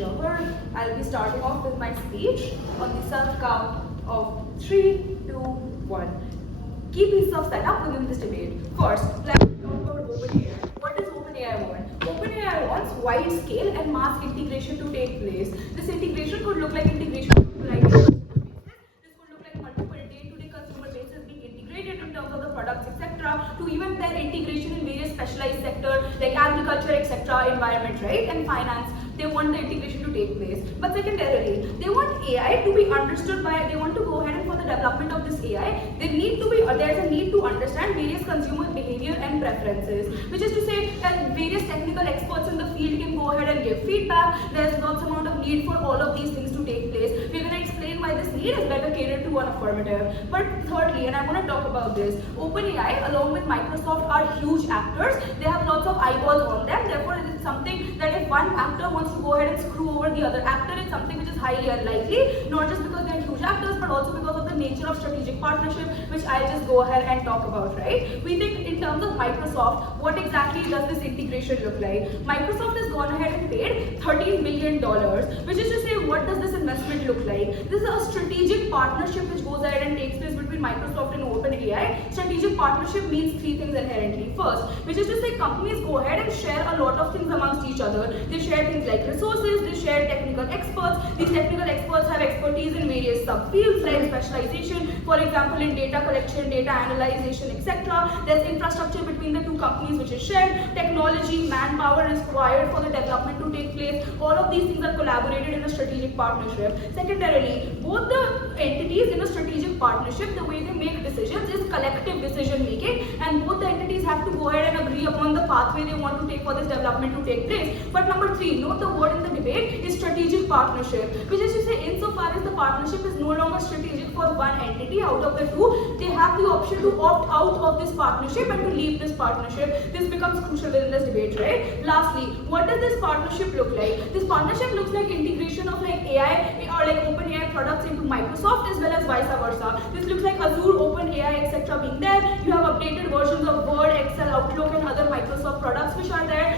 sure. I'll be starting off with my speech on the self-count of 3, 2, 1. Key pieces of setup within this debate. First, let's talk about OpenAI. What does OpenAI want? OpenAI wants wide scale and mass integration to take place. This integration could look like integration of variety of consumer bases. This could look like multiple day-to-day consumer bases being integrated in terms of the products, etc. To even their integration in various specialized sectors like agriculture, etc., environment, right, and finance. They want the integration to take place. But secondarily, they want AI to be understood by, they want to go ahead and for the development of this AI, there's a need to understand various consumer behavior and preferences. Which is to say that various technical experts in the field can go ahead and give feedback. There's lots amount of need for all of these things to take place. We're going to explain why this need is better catered to an affirmative. But thirdly, and I want to talk about this, OpenAI along with Microsoft are huge actors. They have lots of eyeballs on them. Therefore, it is something that if one actor wants to go ahead and screw over the other actor, it's something which is highly unlikely, not just because they're huge actors, but also because of the nature of strategic partnership, which I'll just go ahead and talk about, right? We think in terms of Microsoft, what exactly does this integration look like? Microsoft has gone ahead and paid $13 billion, which is to say, what does this investment look like? This is a strategic partnership which goes ahead and takes place between Microsoft and OpenAI. Strategic partnership means three things inherently. First, which is to say companies go ahead and share a lot of things amongst each other. They share things like resources, they share technical experts. These technical experts have expertise in various subfields like specialization, for example in data collection, data analyzation, etc. There's infrastructure between the two companies which is shared. Technology, manpower is required for the development to take place. All of these things are collaborated in a strategic partnership. Secondarily, both the entities in a strategic partnership, the way they make decisions is collective decision making, and both the entities have to go ahead and agree upon the pathway they want to take for this development to take place. But number 3, note the word in the debate is strategic partnership, which is to say insofar as the partnership is no longer strategic for one entity out of the two, they have the option to opt out of this partnership and to leave this partnership. This becomes crucial within this debate, right? Lastly, what does this partnership look like? This partnership looks like integration of like AI or like OpenAI products into Microsoft as well as vice versa. This looks like Azure, OpenAI, etc. being there. You have updated versions of Word, Excel, Outlook and other Microsoft products which are there.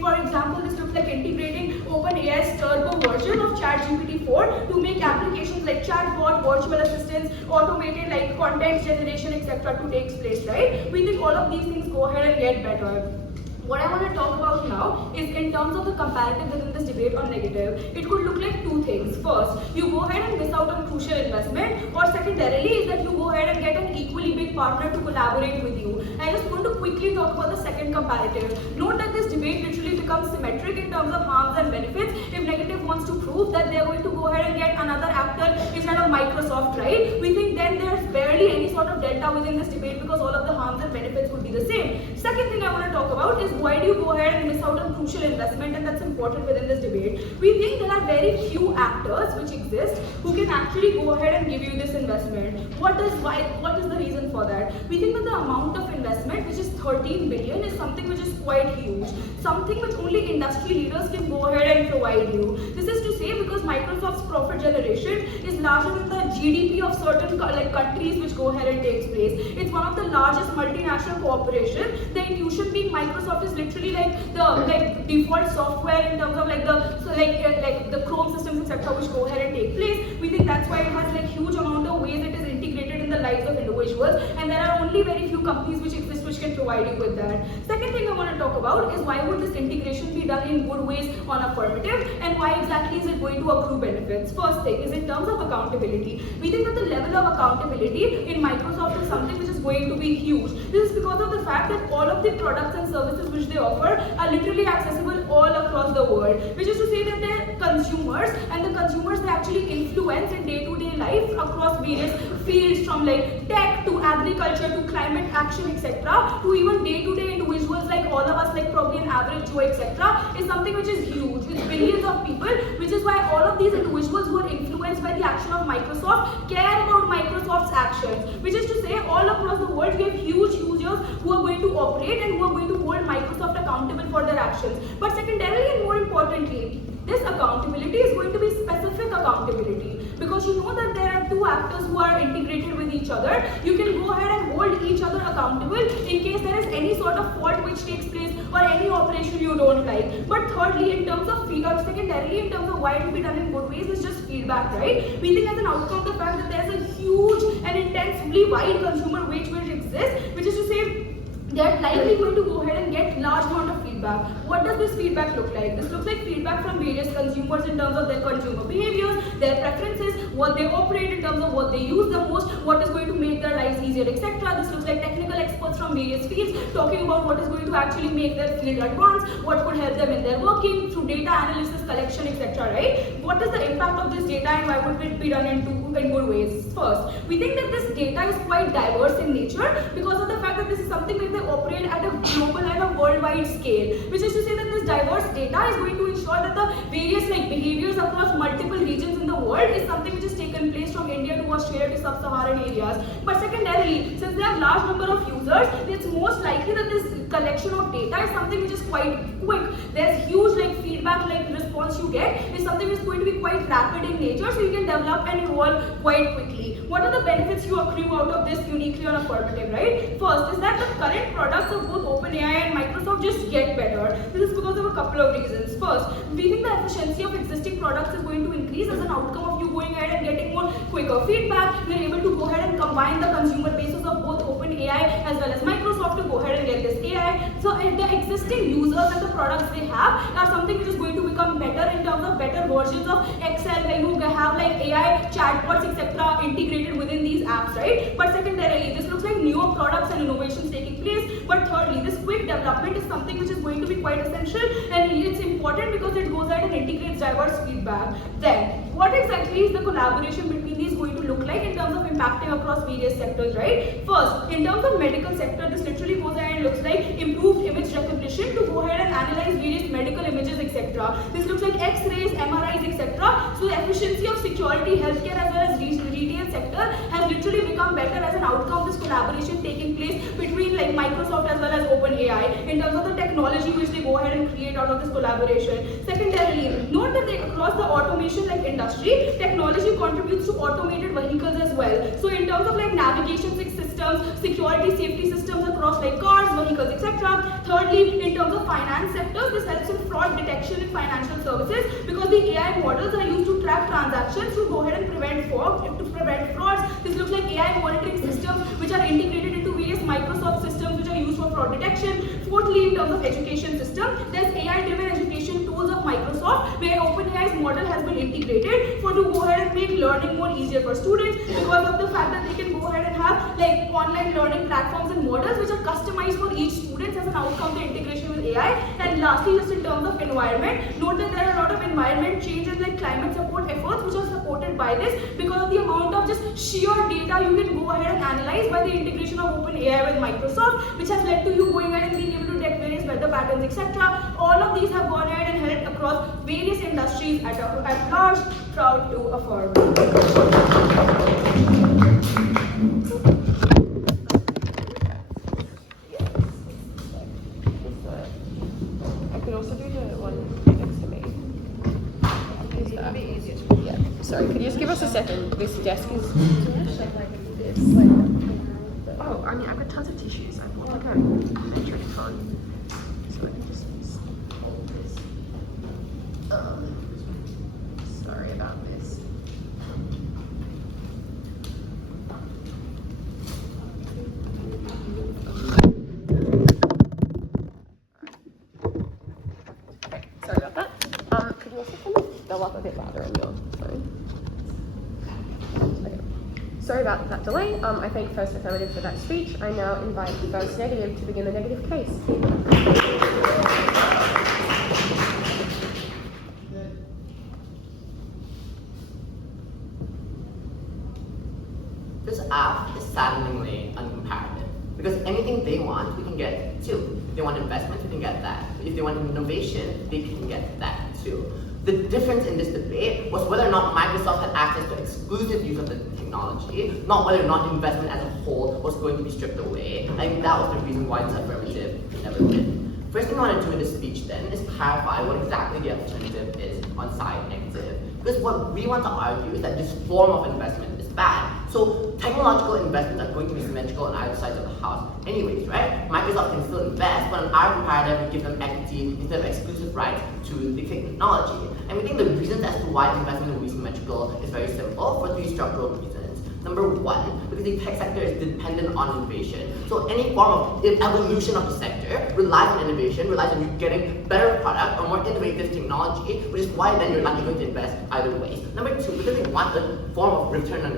For example, this looks like integrating OpenAI's turbo version of ChatGPT 4 to make applications like chatbot, virtual assistants, automated like content generation, etc. to take place, right? We think all of these things go ahead and get better. What I want to talk about now is in terms of the comparative within this debate on negative. It could look like two things. First, you go ahead and miss out on crucial investment, or secondarily is that you go ahead and get an equally big partner to collaborate with you. I just want to quickly talk about the second comparative. Note that this debate literally becomes symmetric in terms of harms and benefits. If negative wants to prove that they are going to go ahead and get another actor instead of Microsoft, right? We think then there's barely any sort of delta within this debate because all of the harms and benefits would be the same. Second thing I want to talk about is why do you go ahead and miss out on crucial investment, and that's important within this debate. We think there are very few actors which exist who can actually go ahead and give you this investment. What is the reason for that? We think that the amount of investment, which is 13 billion, is something which is quite huge. Something which only industry leaders can go ahead and provide you. This is to say because Microsoft's profit generation is larger than the GDP of certain countries which go ahead and takes place. It's one of the largest multinational corporations. The intuition being Microsoft is literally like the default software in terms of like the Chrome systems, etc., which go ahead and take place. We think that's why it has like huge amount of ways it is integrated in the lives of individuals, and there are only very few companies which exist which can provide you with that. Second thing I want to talk about is why would this integration be done in good ways on Affirmative, and why exactly is it going to accrue benefits? First thing is in terms of accountability. We think that the level of accountability in Microsoft is something which is going to be huge. This is because of the fact that all of the products and services which they offer are literally accessible all across the world, which is to say that they're consumers, and the consumers they actually influence in day-to-day life across various fields, from like tech to agriculture to climate action, etc., to even day-to-day individuals like all of us, like probably an average Joe, etc., is something which is huge with billions of people, which is why all of these individuals who are influenced by the action of Microsoft care about Microsoft's actions, which is to say all across the world we have huge users who are going to operate and who are going to hold Microsoft accountable for their actions. But secondarily and more importantly, this accountability is going to be specific accountability, because you know that there are two actors who are integrated with each other. You can go ahead and hold each other accountable in case there is any sort of fault which takes place or any operation you don't like. But thirdly, in terms of feedback, secondarily, in terms of why it will be done in good ways, is just feedback, right? We think as an outcome of the fact that there's a huge and intensely wide consumer wage which exists, which is to say they are likely going to go ahead and get large amount of feedback. What does this feedback look like? This looks like feedback from various consumers in terms of their consumer behaviors, their preferences, what they operate in terms of what they use the most, what is going to make their lives easier, etc. This looks like technical experts from various fields talking about what is going to actually make their field advance, what could help them in their working through data analysis, collection, etc. Right? What is the impact of this data and why would it be done in good ways? First, we think that this data is quite diverse in nature because of the fact that this is something that they operate at a global and a worldwide scale, which is to say that this diverse data is going to ensure that the various behaviors across multiple regions in the world is something which is taken place from India to Australia to sub-Saharan areas. But secondarily, since they have large number of users, it's most likely that this collection of data is something which is quite quick. There's huge feedback response you get is something which is going to be quite rapid in nature, so you can develop and evolve quite quickly. What are the benefits you accrue out of this uniquely on Affirmative, right? First is that the current products of both OpenAI and Microsoft just get better. This is because of a couple of reasons. First, we think the efficiency of existing products is going to increase as an outcome of you going ahead and getting more quicker feedback. You're able to go ahead and combine the consumer bases of both OpenAI as well as Microsoft to go ahead and get this AI. So the existing users and the products they have are something which is going to become better in terms of better versions of Excel, where you have AI chatbots, etc. integrated within these apps, right? But secondarily, this looks like newer products and innovations taking place. But thirdly, this quick development is something which is going to be quite essential, and it's important because it goes ahead and integrates diverse feedback. Then, what exactly is the collaboration between these going to look like in terms of impacting across various sectors, right? First, in terms of medical sector, this literally goes ahead and looks like improved image recognition to go ahead and analyze various medical images, etc. This looks like X-rays, MRIs, etc. So the efficiency of security, healthcare as well as retail sector has literally become better as an outcome of this collaboration taking place between Microsoft as well as OpenAI in terms of the technology which they go ahead and create out of this collaboration. Secondarily, note that across the automation industry, technology contributes to automated vehicles as well. So in terms of navigation systems, security, safety systems across cars, vehicles, etc. Thirdly, in terms of finance sectors, this helps in fraud detection in financial services because the AI models are used to track transactions to go ahead and prevent frauds. This looks like AI monitoring systems which are integrated into various Microsoft systems which are used for fraud detection. Fourthly, in terms of education system, there's AI-driven education tools of Microsoft where OpenAI's model has been integrated to go ahead and make learning more easier for students because of the fact that they can go ahead and have online learning platforms and models which are customized for each student as an outcome of the integration with AI. And lastly, just in terms of environment, note that there are a lot of environment change and climate support efforts which are supported by this because of the amount of just sheer data you can go ahead and analyze by the integration of OpenAI with Microsoft, which has led to you going ahead and being able to detect various weather patterns, etc. All of these have gone ahead and helped across various industries at large. Proud to affirm. I could also do the one next to me. Yeah. Sorry, could you just give us a second? This desk is like this. Oh, I mean, I've got tons of tissues. I want a metric font, so I can just hold this. Sorry about this. Okay, sorry about that. Could you also kind of spell up a bit louder on your phone? Okay. Sorry about that delay. I thank First Affirmative for that speech. I now invite First Negative to begin the negative case. This app is saddeningly uncomparative because anything they want, we can get too. If they want investment, we can get that. If they want innovation, they can get that too. The difference in this debate was whether or not Microsoft had access to exclusive use of the technology, not whether or not investment as a whole was going to be stripped away. I think that was the reason why this affirmative never win. First thing I want to do in this speech then is clarify what exactly the alternative is on side negative. Because what we want to argue is that this form of investment is bad. So technological investments are going to be symmetrical on either side of the house anyways, right? Microsoft can still invest, but on our comparative, we give them equity instead of exclusive rights to the technology. And we think the reasons as to why investment will be symmetrical is very simple for 3 structural reasons. Number 1, because the tech sector is dependent on innovation. So any form of evolution of the sector relies on innovation, relies on you getting better product or more innovative technology, which is why then you're likely going to invest either way. Number 2, because they want a form of return on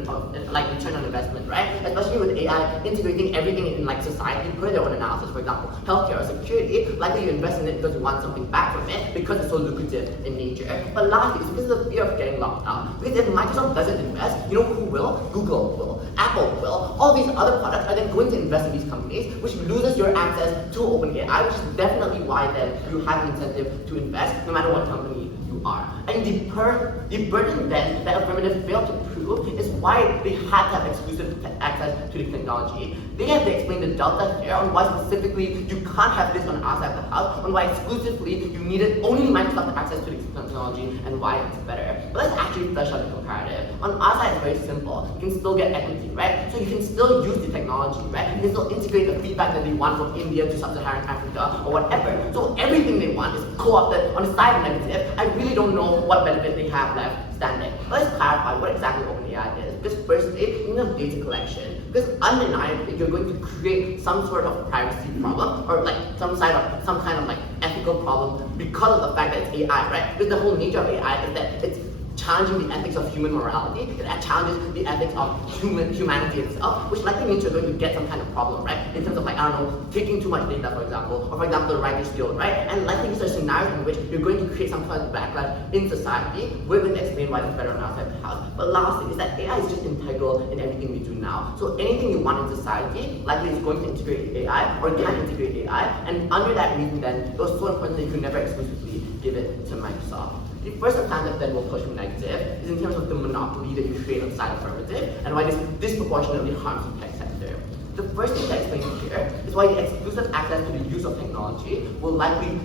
investment, right? Especially with AI integrating everything in like society per their own analysis. For example, healthcare or security, likely you invest in it because you want something back from it because it's so lucrative in nature. But lastly, it's because of the fear of getting locked out. Because if Microsoft doesn't invest, you know who will? Google will, Apple will, all these other products are then going to invest in these companies, which loses your access to OpenAI, which is definitely why then you have an incentive to invest no matter what company you are. And the burden then that Affirmative failed to prove is why they had to have exclusive access to the technology. They have to explain the delta here on why specifically you can't have this on our side of the house, on why exclusively you needed only Microsoft access to the technology and why it's better. But let's actually flesh out the comparative. On our side, it's very simple. You can still get equity, right? So you can still use the technology, right? You can still integrate the feedback that they want from India to Sub-Saharan Africa or whatever. So everything they want is co-opted on the side of negative. I really don't know what benefit they have left standing. But let's clarify what exactly OpenAI is. Because firstly, you know data collection. Because undeniably, you're going to create some sort of privacy problem or like some kind of like ethical problem because of the fact that it's AI, right? Because the whole nature of AI is that it's challenging the ethics of human morality, it challenges the ethics of humanity itself, which likely means you're going to get some kind of problem, right? In terms of like, I don't know, taking too much data, for example, or for example, the writer's guild, right? And likely these are scenarios in which you're going to create some kind of backlash in society. We're going to explain why it's better on our side of the house. But lastly, is that AI is just integral in everything we do now. So anything you want in society, likely is going to integrate AI or can integrate AI. And under that reason then, it was so important that you could never exclusively give it to Microsoft. The first alternative that will push you negative is in terms of the monopoly that you create on side Affirmative and why this disproportionately harms the tech sector. The first thing to explain here is why the exclusive access to the use of technology will likely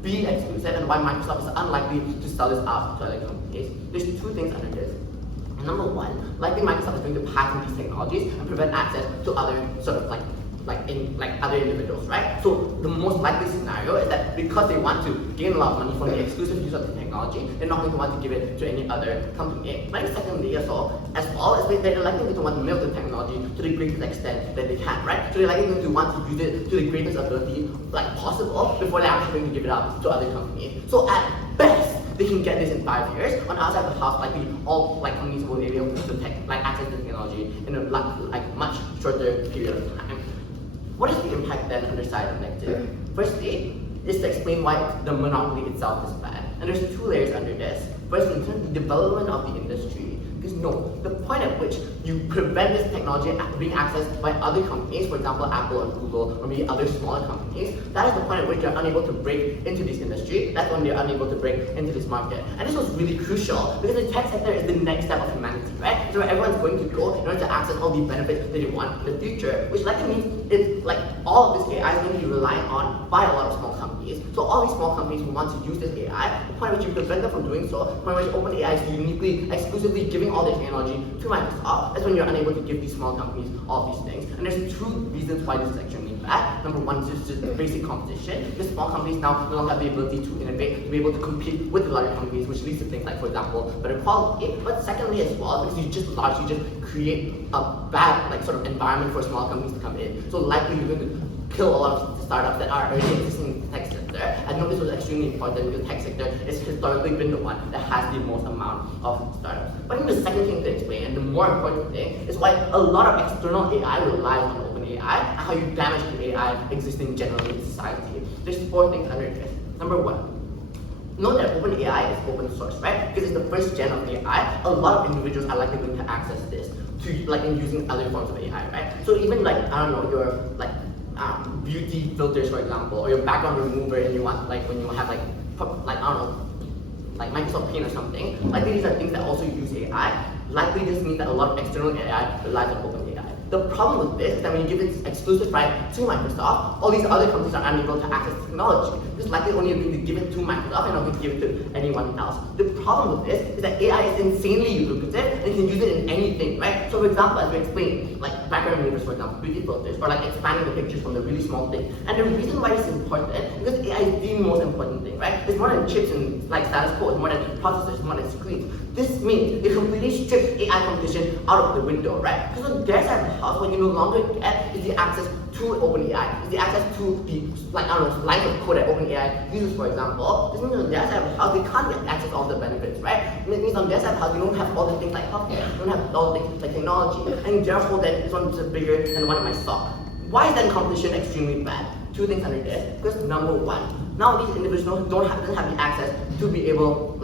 be exclusive and why Microsoft is unlikely to sell this out to other companies. There's 2 things under this. Number 1, likely Microsoft is going to patent these technologies and prevent access to other sort of like other individuals, right? So the most likely scenario is that because they want to gain a lot of money from the exclusive use of the technology, they're not going to want to give it to any other company. But secondly, as well as they're likely going to want to milk the technology to the greatest extent that they can, right? So they're likely going to want to use it to the greatest ability possible before they're actually going to give it out to other companies. So at best, they can get this in 5 years. On our side of the house, likely all companies will be able to access the technology in a much shorter period of time. What is the impact then on the side of negative? Firstly, is to explain why the monopoly itself is bad. And there's 2 layers under this. First, in terms of the development of the industry. Because no, the point at which you prevent this technology being accessed by other companies, for example, Apple or Google, or maybe other smaller companies, that is the point at which you're unable to break into this industry. That's when they're unable to break into this market. And this was really crucial because the tech sector is the next step of humanity, right? It's where everyone's going to go in order to access all the benefits that they want in the future, which likely means it's like all of this AI is going to be relied on by a lot of small companies. So all these small companies who want to use this AI, the point at which you prevent them from doing so, the point at which OpenAI is uniquely, exclusively giving all their technology to Microsoft, that's when you're unable to give these small companies all these things. And there's 2 reasons why this is extremely bad. Number 1 is just basic competition, because small companies now no longer have the ability to innovate, to be able to compete with the larger companies, which leads to things like, for example, better quality. But secondly as well, because you just largely just create a bad sort of environment for small companies to come in. So likely you're going to kill a lot of the startups that are already existing in the tech sector. I know this was extremely important because the tech sector has historically been the one that has the most amount of startups. But I think the second thing to explain, and the more important thing, is why a lot of external AI relies on OpenAI and how you damage the AI existing generally in society. There's 4 things under this. Number 1, know that OpenAI is open source, right? Because it's the first gen of AI. A lot of individuals are likely going to access this to in using other forms of AI, right? So even I don't know, your beauty filters, for example, or your background remover, and you want when you have I don't know, Microsoft Paint or something. Likely these are things that also use AI. Likely this means that a lot of external AI relies on OpenAI. The problem with this is that when you give it exclusive right to Microsoft, all these other companies are unable to access technology. It's likely only going to give it to Microsoft and not going to give it to anyone else. The problem with this is that AI is insanely lucrative and you can use it in anything, right? So for example, as we explained, like background images, for example, beauty filters, or like expanding the pictures from the really small thing. And the reason why it's important is because AI is the most important thing, right? It's more than chips and like status quo, it's more than processors, it's more than screens. This means it completely strips AI competition out of the window, right? Because on their side of the house, what you no longer get is the access to OpenAI, is the access to the, like, I don't know, lines of code that OpenAI uses, for example. This means on their side of the house, they can't get access to all the benefits, right? It means on their side of the house, they don't have all the things like healthcare, they don't have all the things like technology, and therefore then this one is bigger than the one in my stock. Why is then competition extremely bad? Two things under this. Because number one, now these individuals doesn't have the access to be able,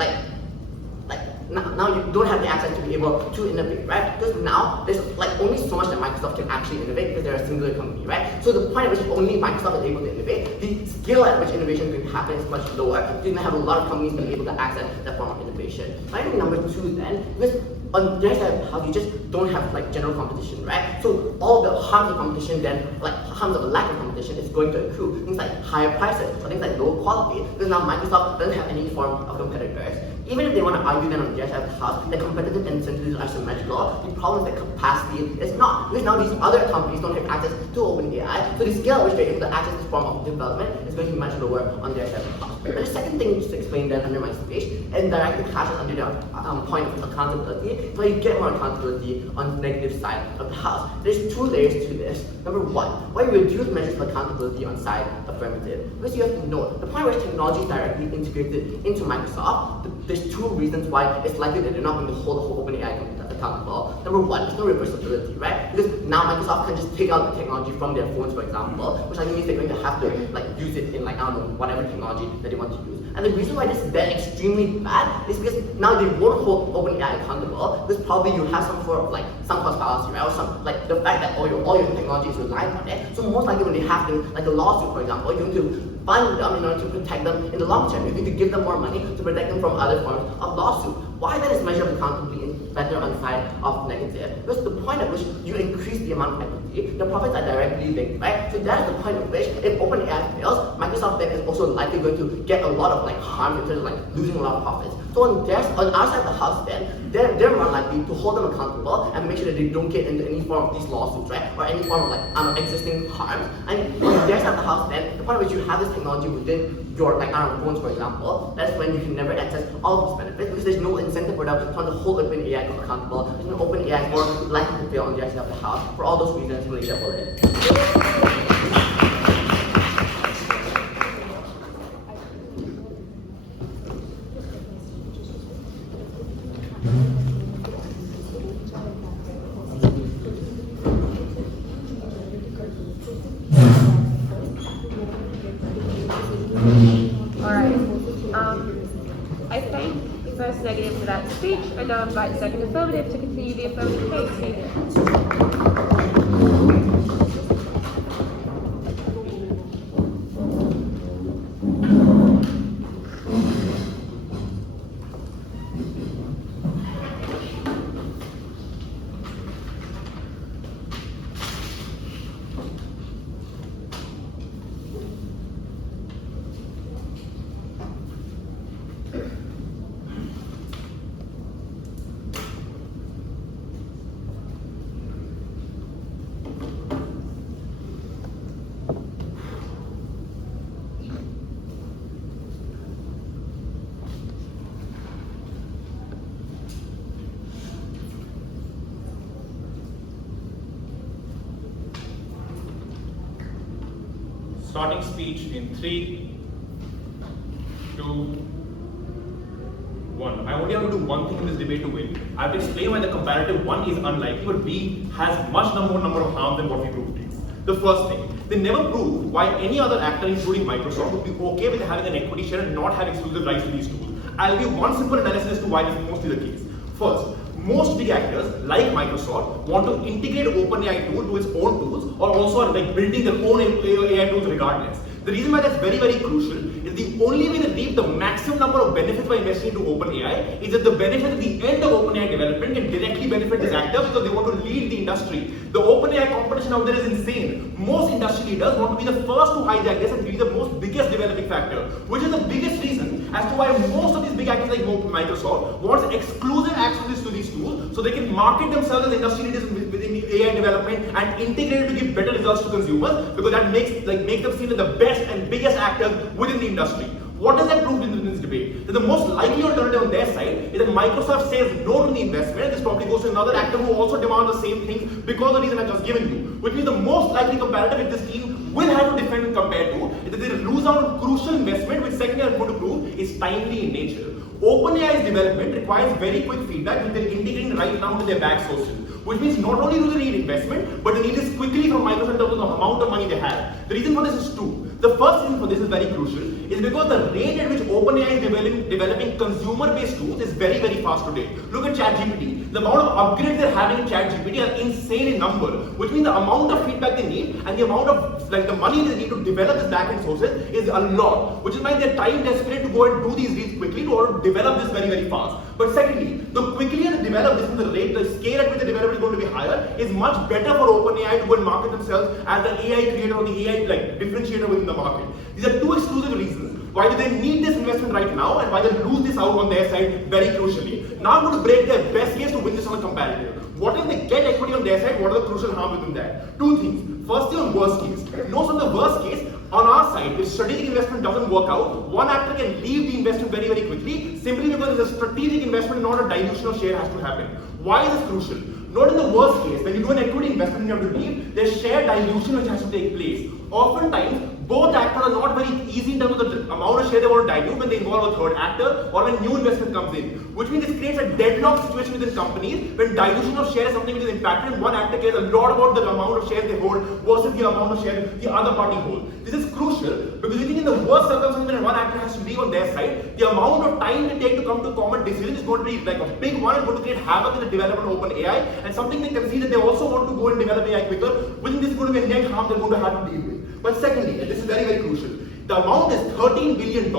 now you don't have the access to be able to innovate, right? Because now there's like only so much that Microsoft can actually innovate because they're a singular company, right? So the point at which only Microsoft is able to innovate, the scale at which innovation can happen is much lower. You're going to have a lot of companies being able to access that form of innovation. Finally, number two then, because on their side of the house, you just don't have like general competition, right? So all the harms of competition then, like harms of a lack of competition is going to accrue. Things like higher prices, or things like lower quality, because now Microsoft doesn't have any form of competitors. Even if they want to argue then on their side of the house, that competitive incentives are symmetrical, the problem is that capacity is not. Because now these other companies don't have access to OpenAI, so the scale at which they're able to access this form of development is going to be much lower on their side of the house. But the second thing just to explain then under my speech, and directly clashes under the point of accountability, so you get more accountability on the negative side of the house. There's two layers to this. Number one, why you reduce measures of accountability on side affirmative? Because you have to know, the point where technology is directly integrated into Microsoft, there's two reasons why it's likely that they're not going to hold the whole OpenAI accountable. Number one, there's no reversibility, right? Because now Microsoft can just take out the technology from their phones, for example, which means they're going to have to like use it in like, I don't know, whatever technology that they want to use. And the reason why this is then extremely bad is because now they won't hold OpenAI accountable because probably you have some sort of like some cost fallacy, right? Or some like the fact that all your technology is relying on it. So most likely when they have things like a lawsuit, for example, you're going to fund them in order to protect them in the long term. You're going to give them more money to protect them from other forms of lawsuit. Why then is measure of accountability better on the side of negative? Because the point at which you increase the amount of equity, the profits are directly linked, right? So that's the point at which if OpenAI fails, Microsoft then is also likely going to get a lot of like harm in terms of like losing a lot of profits. So on our side of the house then, they're more likely to hold them accountable and make sure that they don't get into any form of these lawsuits, right? Or any form of like existing harms. And on their side of the house then, the point at which you have this technology within your like phones, for example, that's when you can never access all of these benefits because there's no incentive for them to hold the whole OpenAI accountable. There's no OpenAI more likely to fail on their side of the house. For all those reasons, Malaysia will it. I thank the first negative for that speech, and now invite the second affirmative to continue the affirmative case. Starting speech in 3, 2, 1. I only have to do one thing in this debate to win. I have to explain why the comparative 1 is unlikely, but B has much more number of harms than what we proved it. The first thing, they never proved why any other actor, including Microsoft, would be okay with having an equity share and not have exclusive rights to these tools. I'll give one simple analysis as to why this is mostly the case. First, most big actors, like Microsoft, want to integrate OpenAI tool to its own tools, or also are like building their own AI tools regardless. The reason why that's very, very crucial is the only way to reap the maximum number of benefits by investing into OpenAI is that the benefit at the end of OpenAI development can directly benefit this actor because they want to lead the industry. The OpenAI competition out there is insane. Most industry leaders want to be the first to hijack this and be the most biggest developing factor, which is the biggest reason as to why most of these big actors like Microsoft wants exclusive access to these tools so they can market themselves as industry leaders within the AI development and integrate it to give better results to consumers, because that makes them seem like the best and biggest actors within the industry. What does that prove in this debate? That the most likely alternative on their side is that Microsoft says no to the investment. This probably goes to another actor who also demands the same thing because of the reason I've just given you. Which means the most likely comparative if this team will have to defend and compare to is that they lose out on crucial investment, which secondly I'm going to prove is timely in nature. OpenAI's development requires very quick feedback which they're integrating right now to their back sources. Which means not only do they need investment, but they need this quickly from Microsoft in terms of the amount of money they have. The reason for this is two. The first reason for this is very crucial, is because the rate at which OpenAI is developing consumer-based tools is very, very fast today. Look at ChatGPT. The amount of upgrades they're having in ChatGPT are insane in number, which means the amount of feedback they need and the amount of the money they need to develop this backend sources is a lot, which is why they're time desperate to go and do these reads quickly to order to develop this very, very fast. But secondly, the quickly they develop this, the rate, the scale at which the development is going to be higher, is much better for OpenAI to go and market themselves as the AI creator or the AI differentiator within the market. These are two exclusive reasons why do they need this investment right now and why they lose this out on their side very crucially. Now I'm going to break their best case to win this on a comparative. What if they get equity on their side? What are the crucial harms within that? Two things. Firstly, on worst case. Notice on the worst case, on our side, if strategic investment doesn't work out, one actor can leave the investment very, very quickly simply because there's a strategic investment and not a dilution of share has to happen. Why is this crucial? Not in the worst case, when you do an equity investment and you have to leave, there's share dilution which has to take place. Oftentimes, both actors are not very easy in terms of the amount of share they want to dilute when they involve a third actor or when new investment comes in. Which means this creates a deadlock situation within companies when dilution of share is something which is impacted and one actor cares a lot about the amount of shares they hold versus the amount of share the other party holds. This is crucial because we think in the worst circumstances when one actor has to leave on their side, the amount of time they take to come to a common decision is going to be like a big one. It's going to create havoc in the development of OpenAI and something they can see that they also want to go and develop AI quicker. Within this is going to be a net harm they're going to have to deal with. But secondly, and this is very, very crucial, the amount is $13 billion.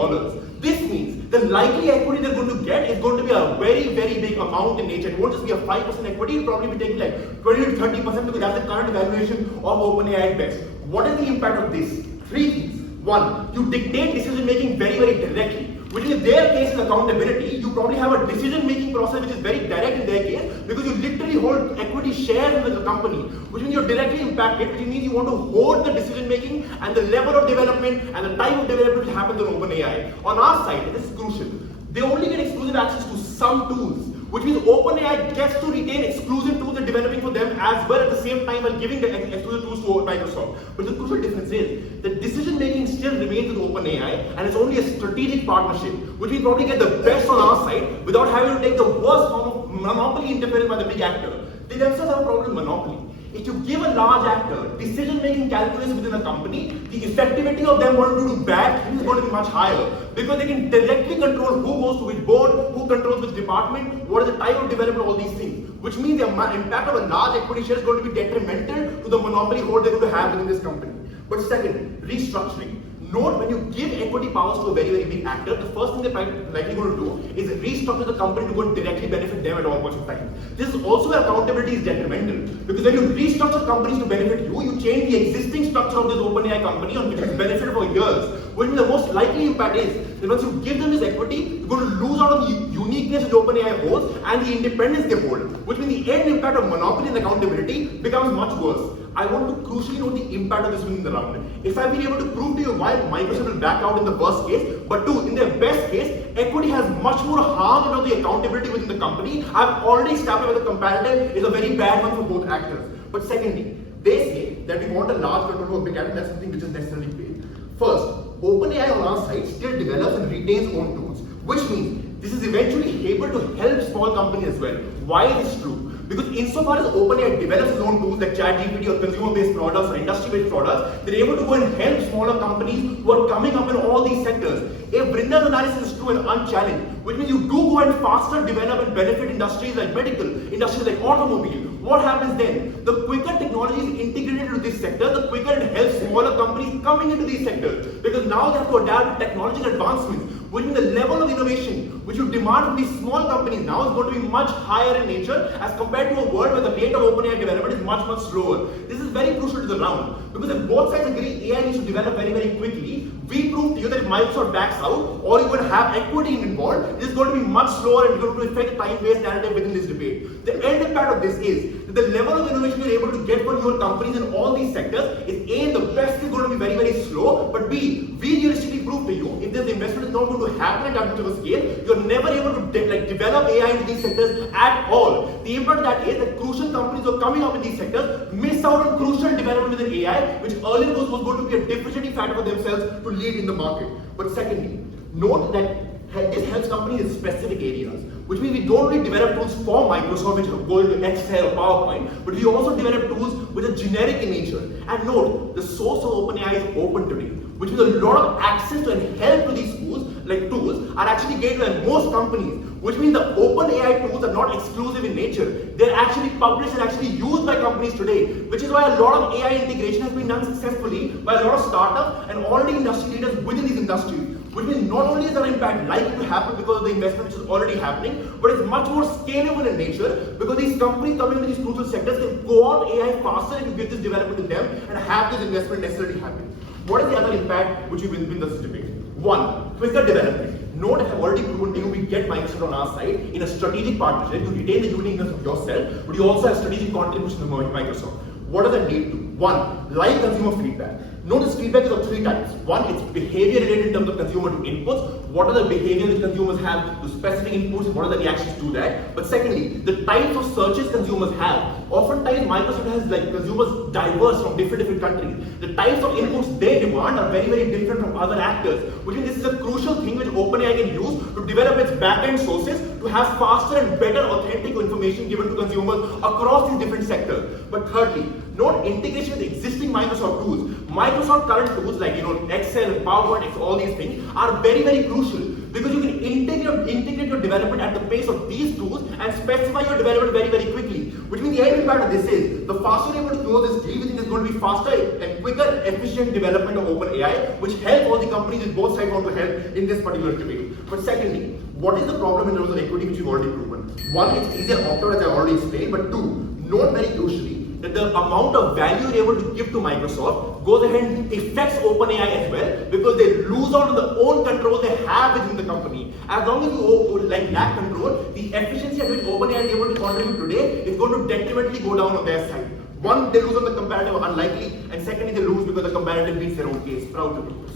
This means the likely equity they're going to get is going to be a very, very big amount in nature. It won't just be a 5% equity, it'll probably be taking like 20 to 30% because that's the current valuation of OpenAI at best. What is the impact of this? Three things. One, you dictate decision making very, very directly. Which in their case is accountability, you probably have a decision-making process which is very direct in their case because you literally hold equity shares in the company, which means you're directly impacted, which means you want to hold the decision-making and the level of development and the type of development which happens on OpenAI. On our side, this is crucial. They only get exclusive access to some tools, which means OpenAI gets to retain exclusive tools they're developing for them as well at the same time while giving the exclusive tools to Microsoft. But the crucial difference is that decision making still remains with OpenAI and it's only a strategic partnership, which we probably get the best on our side without having to take the worst form of monopoly interference by the big actor. They themselves have a problem with monopoly. If you give a large actor decision-making calculus within a company, the effectivity of them wanting to do bad is going to be much higher because they can directly control who goes to which board, who controls which department, what is the type of development, all these things. Which means the impact of a large equity share is going to be detrimental to the monopoly hold they're going to have within this company. But second, restructuring. Note when you give equity powers to a very, very big actor, the first thing they're likely going to do is restructure the company to go and directly benefit them at all points of time. This is also where accountability is detrimental because when you restructure companies to benefit you, you change the existing structure of this OpenAI company on which it's benefited for years. Which means the most likely impact is that once you give them this equity, you're going to lose out on the uniqueness which OpenAI holds and the independence they hold. Which means the end impact of monopoly and accountability becomes much worse. I want to crucially note the impact of this within the round. If I've been able to prove to you why Microsoft will back out in the worst case, but two, in their best case, equity has much more harm than the accountability within the company. I've already established that the comparative is a very bad one for both actors. But secondly, they say that we want a large control of big actor, that's something which is necessarily paid. First, OpenAI on our side still develops and retains own tools, which means this is eventually able to help small companies as well. Why is this true? Because insofar as OpenAI develops its own tools like ChatGPT or consumer-based products or industry-based products, they're able to go and help smaller companies who are coming up in all these sectors. If Vrinda's analysis is true and unchallenged, which means you do go and faster develop and benefit industries like medical, industries like automobile, what happens then? The quicker technology is integrated into this sector, the quicker it helps small smaller companies coming into these sectors because now they have to adapt to technological advancements, which means the level of innovation which you demand from these small companies now is going to be much higher in nature as compared to a world where the rate of OpenAI development is much, much slower. This is very crucial to the round because if both sides agree AI needs to develop very, very quickly, we prove to you that if Microsoft backs out or you would have equity involved, this is going to be much slower and going to affect the time-based narrative within this debate. The end impact of this is that the level of innovation you're able to get from your companies in all these sectors is A, the best is going to be very, very slow, but B, we realistically prove to you if this investment is not going to happen at that much of a scale, you're never able to develop AI into these sectors at all. The impact of that is that crucial companies who are coming up in these sectors miss out on crucial development within AI, which earlier was going to be a differentiating factor for themselves to lead in the market. But secondly, note that this helps companies in specific areas, which means we don't only develop tools for Microsoft which go into Excel or PowerPoint, but we also develop tools which are generic in nature. And note, the source of OpenAI is open today, which means a lot of access to and help to these tools are actually gained by most companies, which means the OpenAI tools are not exclusive in nature. They're actually published and actually used by companies today, which is why a lot of AI integration has been done successfully by a lot of startups and already industry leaders within these industries. Which means not only is there impact likely to happen because of the investment which is already happening, but it's much more scalable in nature because these companies coming into these crucial sectors can go on AI faster and you give this development to them and have this investment necessarily happen. What is the other impact which we will win this debate? One, quicker development. Note, I have already proven to you we get Microsoft on our side in a strategic partnership. You retain the uniqueness of yourself, but you also have strategic contribution to Microsoft. What does that lead to? One, live consumer feedback. Notice feedback is of three types. One, it's behavior related in terms of consumer to inputs. What are the behaviors that consumers have to specific inputs and what are the reactions to that? But secondly, the types of searches consumers have. Oftentimes, Microsoft has consumers diverse from different countries. The types of inputs they demand are very, very different from other actors. Which means this is a crucial thing which OpenAI can use to develop its back-end sources to have faster and better authentic information given to consumers across these different sectors. But thirdly, note integration with existing Microsoft tools. Microsoft current tools like Excel, PowerPoint, all these things are very, very crucial because you can integrate your development at the pace of these tools and specify your development very, very quickly. Which means the end impact of this is the faster you're able to close this deal, we think there's going to be faster and quicker, efficient development of OpenAI, which help all the companies which both sides want to help in this particular debate. But secondly, what is the problem in terms of equity which you've already proven? One, it's easier opt-out as I already explained, but two, note very crucially that the amount of value you're able to give to Microsoft goes ahead and affects OpenAI as well because they lose out on the own control they have within the company. As long as you lack control, the efficiency at which OpenAI is able to contribute today is going to detrimentally go down on their side. One, they lose on the comparative unlikely, and secondly, they lose because the comparative beats their own case. Proud to do this.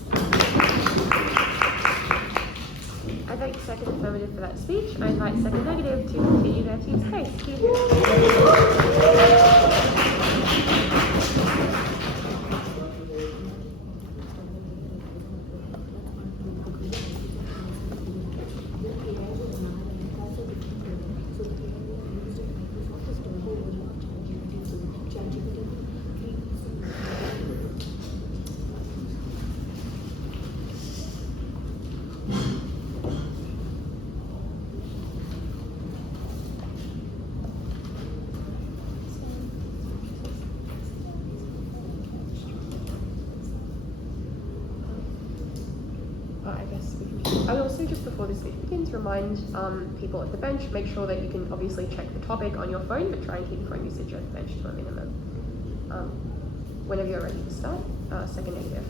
I vote second affirmative for that speech. I invite second negative to continue their team's case. I would also, just before the speech begins, remind people at the bench, make sure that you can obviously check the topic on your phone, but try and keep phone usage at the bench to a minimum. Whenever you're ready to start, second negative.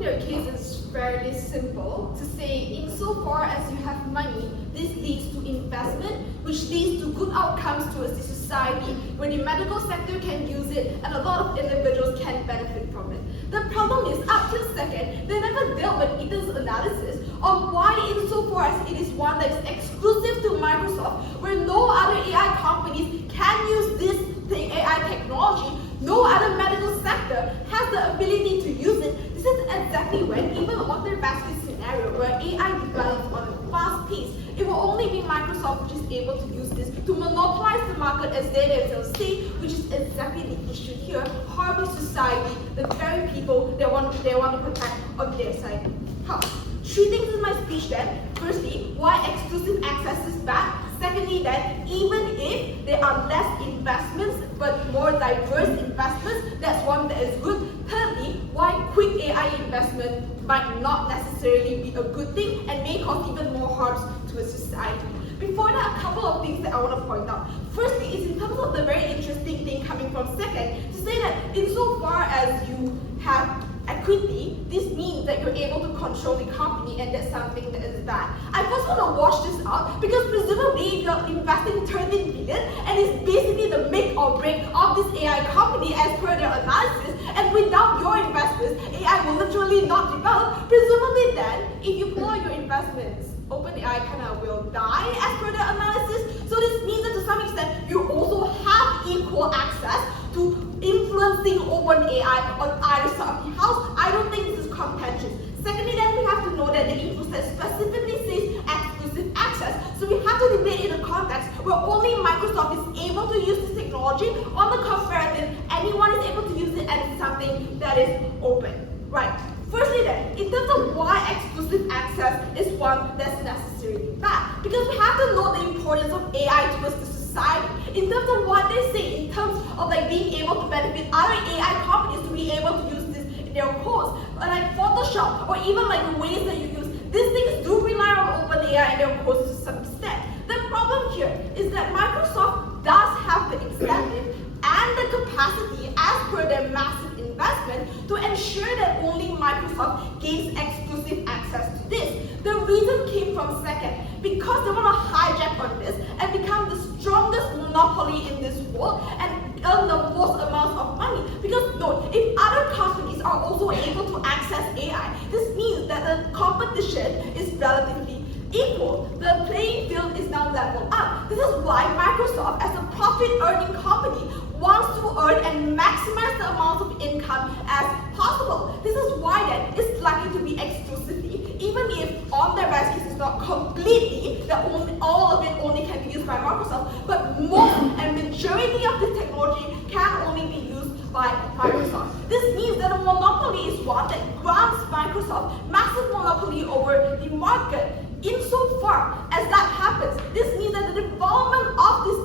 Your case is fairly simple to say, insofar as you have money, this leads to investment, which leads to good outcomes towards the society, where the medical sector can use it and a lot of individuals can benefit from it. The problem is, up till second, they never dealt with Eitan's analysis on why, insofar as it is one that is exclusive to Microsoft, where no other AI companies can use this AI technology, no other medical sector has the ability to use it. This is exactly when, even on their best case scenario, where AI develops on a fast pace, it will only be Microsoft which is able to use this to monopolize the market as they themselves say, which is exactly the issue here, harming society, the very people they want to protect on their side. How? 3 things in my speech then. Firstly, why exclusive access is bad. Secondly, that even if there are less investments but more diverse investments, that's one that is good. Thirdly, why quick AI investment might not necessarily be a good thing and may cause even more harms to a society. Before that, a couple of things that I want to point out. Firstly, is in terms of the very interesting thing coming from second, to say that insofar as you have equity, this means that you're able to control the company, and that's something that is bad. I first want to wash this out because presumably if you're investing 13 billion and it's basically the make or break of this AI company as per their analysis, and without your investments, AI will literally not develop. Presumably then, if you pull out your investments, OpenAI kind of will die as per their analysis. So this means that to some extent, you also have equal access to influencing OpenAI on either side of the house. I don't think this is contentious. Secondly, then we have to know that the info set specifically says exclusive access. So we have to debate in a context where only Microsoft is able to use this technology. On the comparative, anyone is able to use it, and it's something that is open. Right. Firstly then, in terms of why exclusive access is one that's necessarily bad, because we have to know the importance of AI towards the society. In terms of what they say, in terms of like being able to benefit other AI companies to be able to use this in their codes, like Photoshop, or even like the ways that you use these things do rely on OpenAI and their codes to some extent. The problem here is that Microsoft does have the incentive and the capacity as per their massive investment to ensure that only Microsoft gains exclusive access to this. The reason came from second, because they want to hijack on this and become the strongest monopoly in this world and earn the most amount of money. Because note, if other companies are also able to access AI, this means that the competition is relatively equal. The playing field is now leveled up. This is why Microsoft, as a profit-earning company, wants to earn and maximize the amount of income as possible. This is why then it's likely to be exclusively, even if on their best case it's not completely, that all of it only can be used by Microsoft, but most and majority of this technology can only be used by Microsoft. This means that a monopoly is one that grants Microsoft massive monopoly over the market. Insofar as that happens, this means that the development of this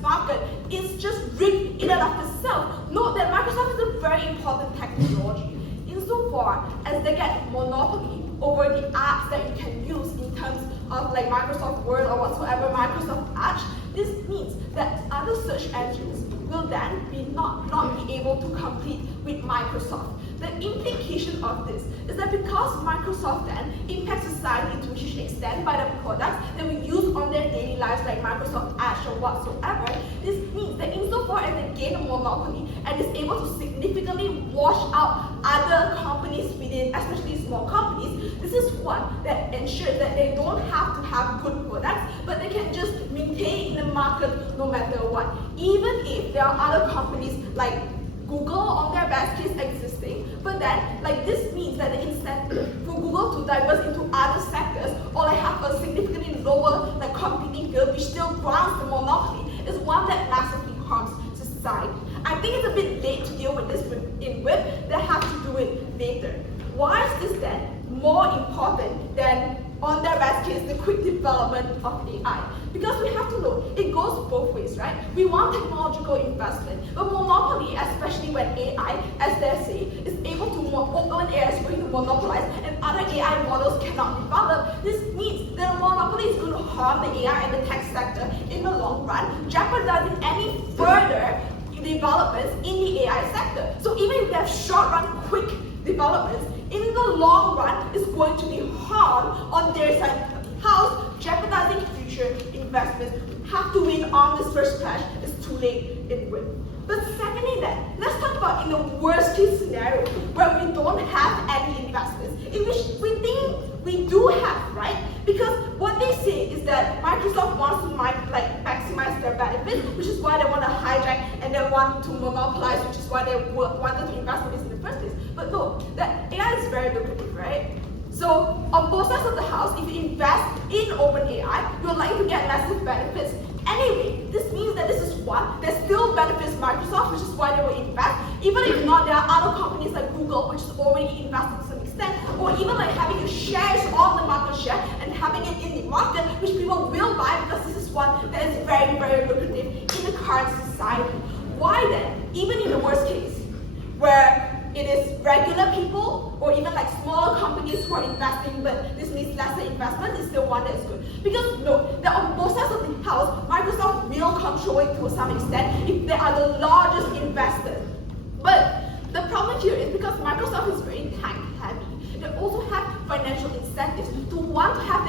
market is just rigged in and of itself. Note that Microsoft is a very important technology. Insofar as they get monopoly over the apps that you can use in terms of like Microsoft Word or whatsoever Microsoft Edge, this means that other search engines will then not be able to compete with Microsoft. The implication of this is that because Microsoft then impacts society to a huge extent by the products that we use on their daily lives like Microsoft Edge or whatsoever, this means that insofar as they gain a monopoly and is able to significantly wash out other companies within, especially small companies, this is one that ensures that they don't have to have good products, but they can just maintain in the market no matter what. Even if there are other companies like Google on their best case existing, but then like this means that the incentive for Google to diverse into other sectors or like have a significantly lower like competing field which still grants the monopoly is one that massively harms society. I think it's a bit late to deal with this in WIP, they have to do it later. Why is this then more important than on their best case the quick development of AI? Because we have to know, it goes both ways, right? We want technological investment, but monopoly, especially when AI, as they say, is able to, OpenAI is going to monopolize and other AI models cannot develop, this means that a monopoly is going to harm the AI and the tech sector in the long run, jeopardizing any further developments in the AI sector. So even if they have short-run, quick developments, in the long run, it's going to be harm on their side of the house, jeopardizing future investments. Have to win on this first splash, it's too late in WIP. But secondly then, let's talk about in the worst case scenario where we don't have any investments, in which we think we do have, right? Because what they say is that Microsoft wants to maximize their benefits, which is why they want to hijack and they want to monopolize, which is why they wanted to invest in this in the first place. But no, that AI is very lucrative, right? So on both sides of the house, if you invest in OpenAI, you're likely to get massive benefits. Anyway, this means that this is one that still benefits Microsoft, which is why they will invest. Even if not, there are other companies like Google, which is already invested to some extent, or even like having your shares on the market share and having it in the market, which people will buy because this is one that is very, very lucrative in the current society. Why then, even in the worst case, where it is regular people or even like smaller companies who are investing, but this means lesser investment, is still one that is good. Because no, that on both sides of the house, Microsoft will control it to some extent if they are the largest investors. But the problem here is because Microsoft is very tech heavy, they also have financial incentives to want to have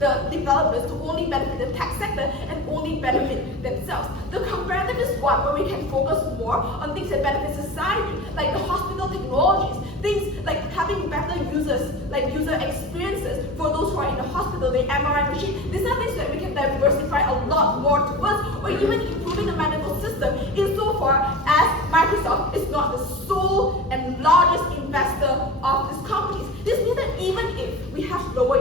the developers to only benefit the tech sector and only benefit themselves. The comparative is one where we can focus more on things that benefit society, like the hospital technologies, things like having better users, like user experiences for those who are in the hospital, the MRI machine. These are things that we can diversify a lot more towards, or even improving the medical system insofar as Microsoft is not the sole and largest investor of these companies. This means that even if we have lower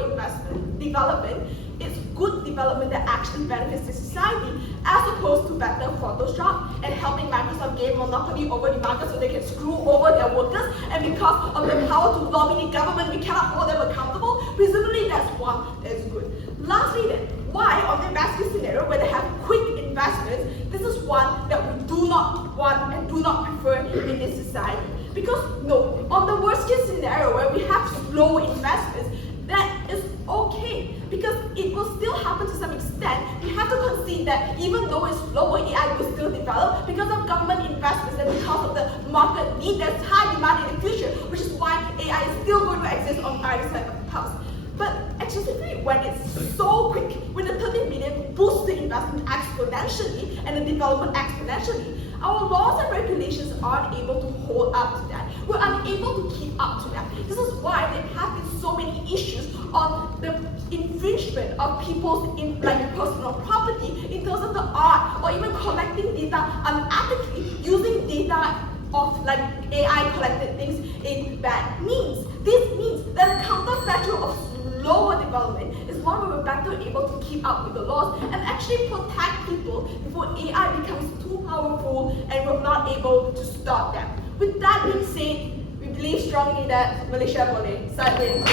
development, it's good development that actually benefits the society, as opposed to better Photoshop and helping Microsoft gain monopoly over the market so they can screw over their workers, and because of the power to lobby the government, we cannot hold them accountable. Presumably that's one that is good. Lastly then, why on the best case scenario where they have quick investments, this is one that we do not want and do not prefer in this society. Because no, on the worst case scenario where we have slow investments, that is okay, because it will still happen to some extent. We have to concede that even though it's slower, AI will still develop because of government investments and because of the market need. There's high demand in the future, which is why AI is still going to exist on either side of the house. But exclusively when it's so quick, when the 30 million boosts the investment exponentially and the development exponentially, our laws and regulations aren't able to hold up to that. We're unable to keep up to that. This is why there have been so many issues on the infringement of people's personal property in terms of the art, or even collecting data unethically, using data of like AI collected things in bad means. This means that the counterfactual of slower development is one where we're better able to keep up with the laws and actually protect people before AI becomes too powerful and we're not able to stop them. With that being said, we believe strongly that Malaysia boleh sideways.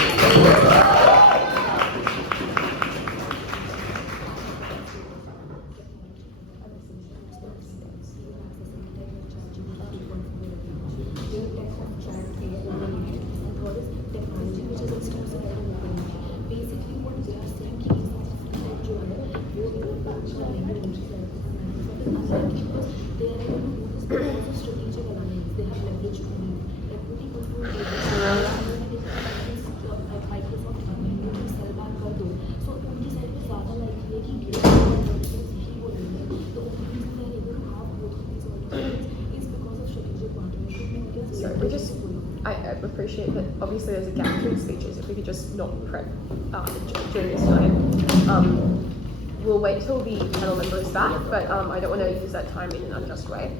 I appreciate that obviously there's a gap between speeches. If we could just not prep during this time. We'll wait till the panel member is back, but I don't want to use that time in an unjust way.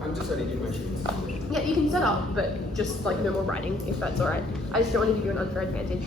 I'm just editing my sheets. Yeah, you can set up, but just like no more writing, if that's alright. I just don't want to give you an unfair advantage.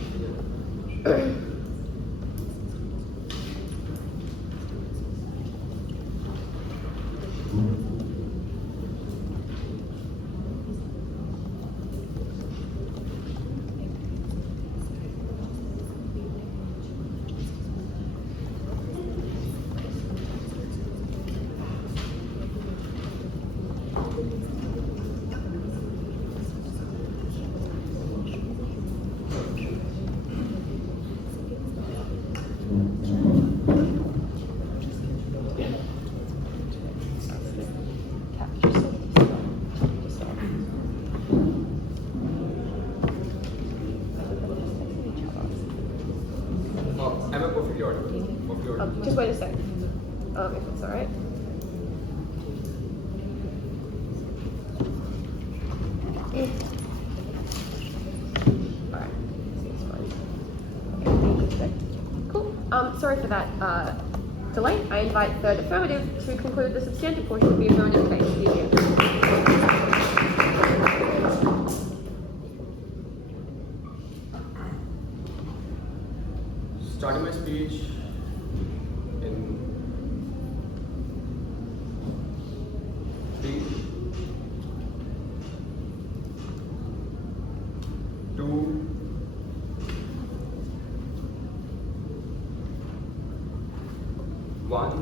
Just wait a sec, if it's alright. Alright, seems fine. Okay, cool. Sorry for that delay, I invite third affirmative to conclude the substantive portion of the affirmative case. Starting my speech in 3, 2, 1,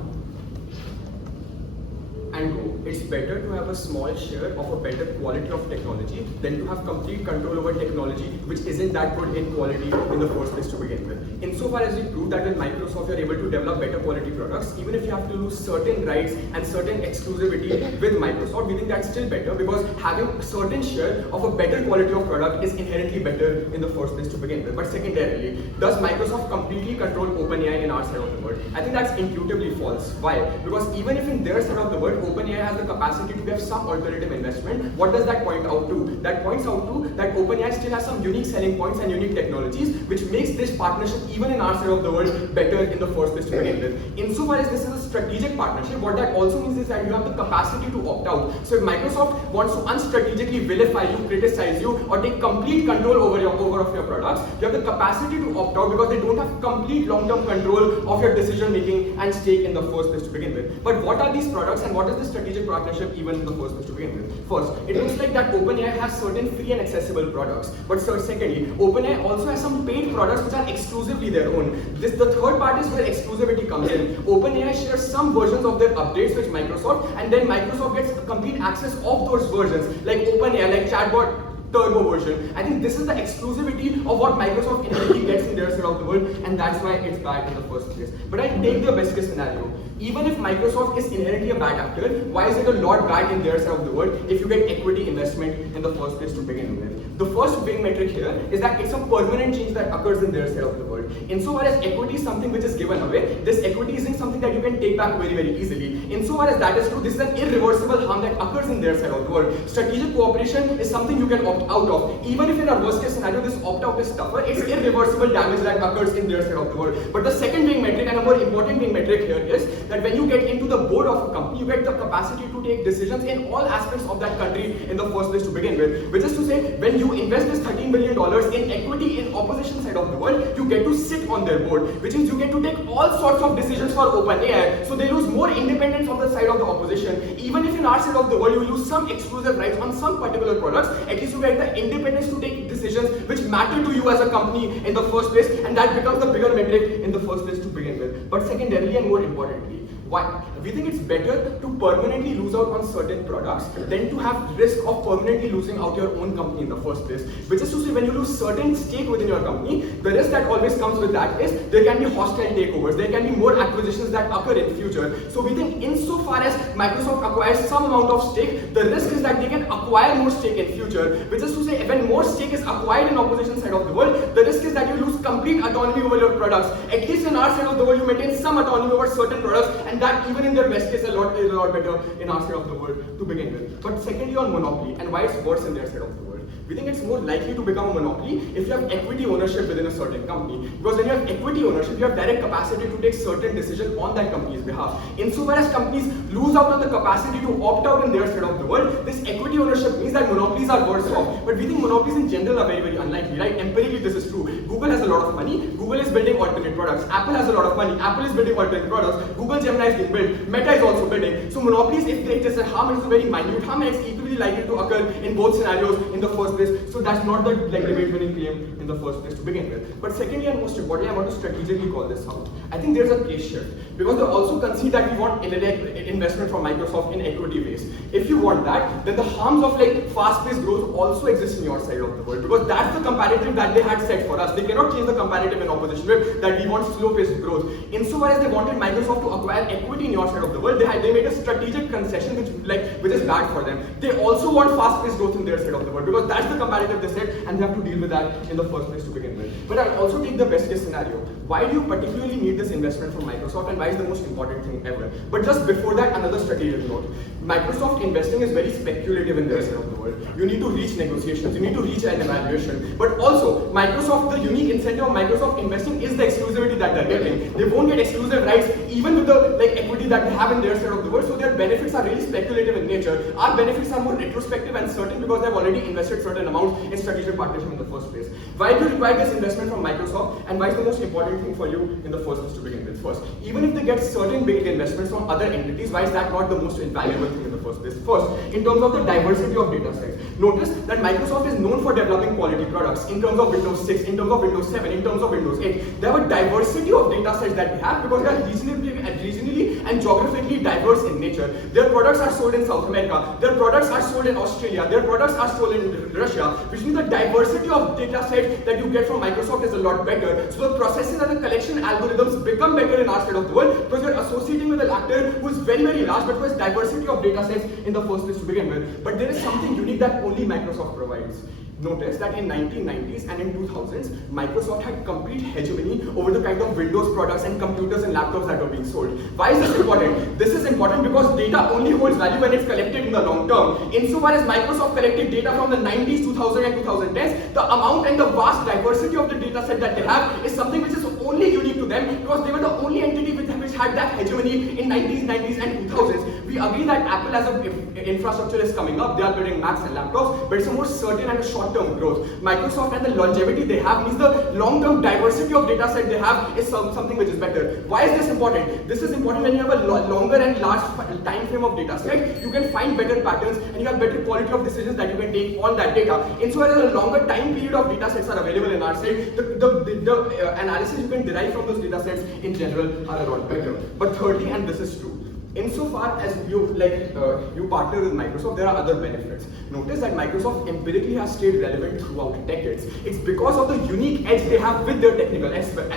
and go. It's better to have a small share of a better quality of technology than to have complete control over technology which isn't that good in quality in the first place to begin with. Insofar as we prove that with Microsoft you're able to develop better quality products, even if you have to lose certain rights and certain exclusivity with Microsoft, we think that's still better because having a certain share of a better quality of product is inherently better in the first place to begin with. But secondarily, does Microsoft completely control OpenAI in our side of the world? I think that's intuitively false. Why? Because even if in their side of the world, OpenAI has the capacity to have some alternative investment, what does that point out to? That points out to that OpenAI still has some unique selling points and unique technologies which makes this partnership even in our side of the world better in the first place to begin with. Insofar as this is a strategic partnership, what that also means is that you have the capacity to opt out. So if Microsoft wants to unstrategically vilify you, criticize you, or take complete control over your products, you have the capacity to opt out because they don't have complete long-term control of your decision making and stake in the first place to begin with. But what are these products and what is the strategic partnership even in the first place to begin with? First, it looks like that OpenAI has certain free and accessible products. But secondly, OpenAI also has some paid products which are exclusively their own. The third part is where exclusivity comes in. OpenAI shares some versions of their updates with Microsoft, and then Microsoft gets complete access of those versions, like OpenAI, like chatbot turbo version. I think this is the exclusivity of what Microsoft inherently gets in their side of the world, and that's why it's bad in the first place. But I take the best case scenario. Even if Microsoft is inherently a bad actor, why is it a lot bad in their side of the world if you get equity investment in the first place to begin with? The first big metric here is that it's a permanent change that occurs in their side of the world. Insofar as equity is something which is given away, this equity isn't something that you can take back very, very easily. Insofar as that is true, this is an irreversible harm that occurs in their side of the world. Strategic cooperation is something you can opt out of. Even if in a worst case scenario this opt out is tougher, it's irreversible damage that occurs in their side of the world. But the second big metric and a more important big metric here is that when you get into the board of a company, you get the capacity to take decisions in all aspects of that country in the first place to begin with. Which is to say, when you invest this $13 billion in equity in opposition side of the world, you get to sit on their board, which means you get to take all sorts of decisions for OpenAI. So they lose more independence on the side of the opposition. Even if in our side of the world you lose some exclusive rights on some particular products, at least you get the independence to take decisions which matter to you as a company in the first place, and that becomes the bigger metric in the first place to begin with. But secondarily and more importantly, why? We think it's better to permanently lose out on certain products than to have risk of permanently losing out your own company in the first place. Which is to say, when you lose certain stake within your company, the risk that always comes with that is there can be hostile takeovers, there can be more acquisitions that occur in future. So we think insofar as Microsoft acquires some amount of stake, the risk is that they can acquire more stake in future. Which is to say, when more stake is acquired in opposition side of the world, the risk is that you lose complete autonomy over your products. At least in our side of the world, you maintain some autonomy over certain products, and that even in their best case is a lot better in our side of the world to begin with. But secondly, on monopoly, and why it's worse in their side of the world, we think it's more likely to become a monopoly if you have equity ownership within a certain company. Because when you have equity ownership, you have direct capacity to take certain decisions on that company's behalf. Insofar as companies lose out on the capacity to opt out in their side of the world, this equity ownership means that monopolies are worse off. But we think monopolies in general are very, very unlikely, right? Empirically, this is true. Google has a lot of money. Google is building alternate products. Apple has a lot of money. Apple is building alternate products. Google Gemini is being built. Meta is also building. So monopolies, if they exist, harm is a very minute harm, and it's equally likely to occur in both scenarios in the first place. So that's not the debate winning claim in the first place to begin with. But secondly and most importantly, I want to strategically call this out. I think there's a case shift because they also concede that we want investment from Microsoft in equity ways. If you want that, then the harms of fast-paced growth also exist in your side of the world, because that's the comparative that they had set for us. They cannot change the comparative in opposition with that we want slow-paced growth. Insofar as they wanted Microsoft to acquire equity in your side of the world, they made a strategic concession which is bad for them. They also want fast-paced growth in their side of the world because that's the comparative they set, and they have to deal with that in the first place to begin with. But I'll also take the best case scenario. Why do you particularly need this investment from Microsoft, and why is the most important thing ever? But just before that, another strategic note. Microsoft investing is very speculative in their side of the world. You need to reach negotiations, you need to reach an evaluation. But also, Microsoft, the unique incentive of Microsoft investing is the exclusivity that they're getting. They won't get exclusive rights even with the equity that they have in their side of the world, so their benefits are really speculative in nature. Our benefits are more retrospective and certain because they've already invested certain amount in strategic partnership in the first place. Why do you require this investment from Microsoft, and why is the most important thing for you in the first place to begin with? First, even if they get certain big investments from other entities, why is that not the most invaluable thing in the first place? First, in terms of the diversity of data sets, notice that Microsoft is known for developing quality products in terms of Windows 6, in terms of Windows 7, in terms of Windows 8. They have a diversity of data sets that they have because they are regionally and geographically diverse in nature. Their products are sold in South America, their products are sold in Australia, their products are sold in Russia, which means the diversity of data sets that you get from Microsoft is a lot better. So the processing and the collection algorithms become better in our side of the world because you're associating with an actor who is very, very large but who has diversity of data sets in the first place to begin with. But there is something unique that only Microsoft provides. Notice that in 1990s and in 2000s, Microsoft had complete hegemony over the kind of Windows products and computers and laptops that were being sold. Why is this important? This is important because data only holds value when it's collected in the long term. Insofar as Microsoft collected data from the 90s, 2000 and 2010s, the amount and the vast diversity of the data set that they have is something which is only unique to them because they were the only entity which had that hegemony in 90s and 2000s. We agree that Apple as an infrastructure is coming up, they are building Macs and laptops, but it's a more certain and a short-term growth. Microsoft and the longevity they have means the long-term diversity of data set they have is something which is better. Why is this important? This is important when you have a longer and large time frame of data set, you can find better patterns and you have better quality of decisions that you can take on that data. Insofar as a longer time period of data sets are available in our side, the analysis you can derive from those data sets in general are a lot better. But thirdly, and this is true, insofar as you partner with Microsoft, there are other benefits. Notice that Microsoft empirically has stayed relevant throughout decades. It's because of the unique edge they have with their technical experts.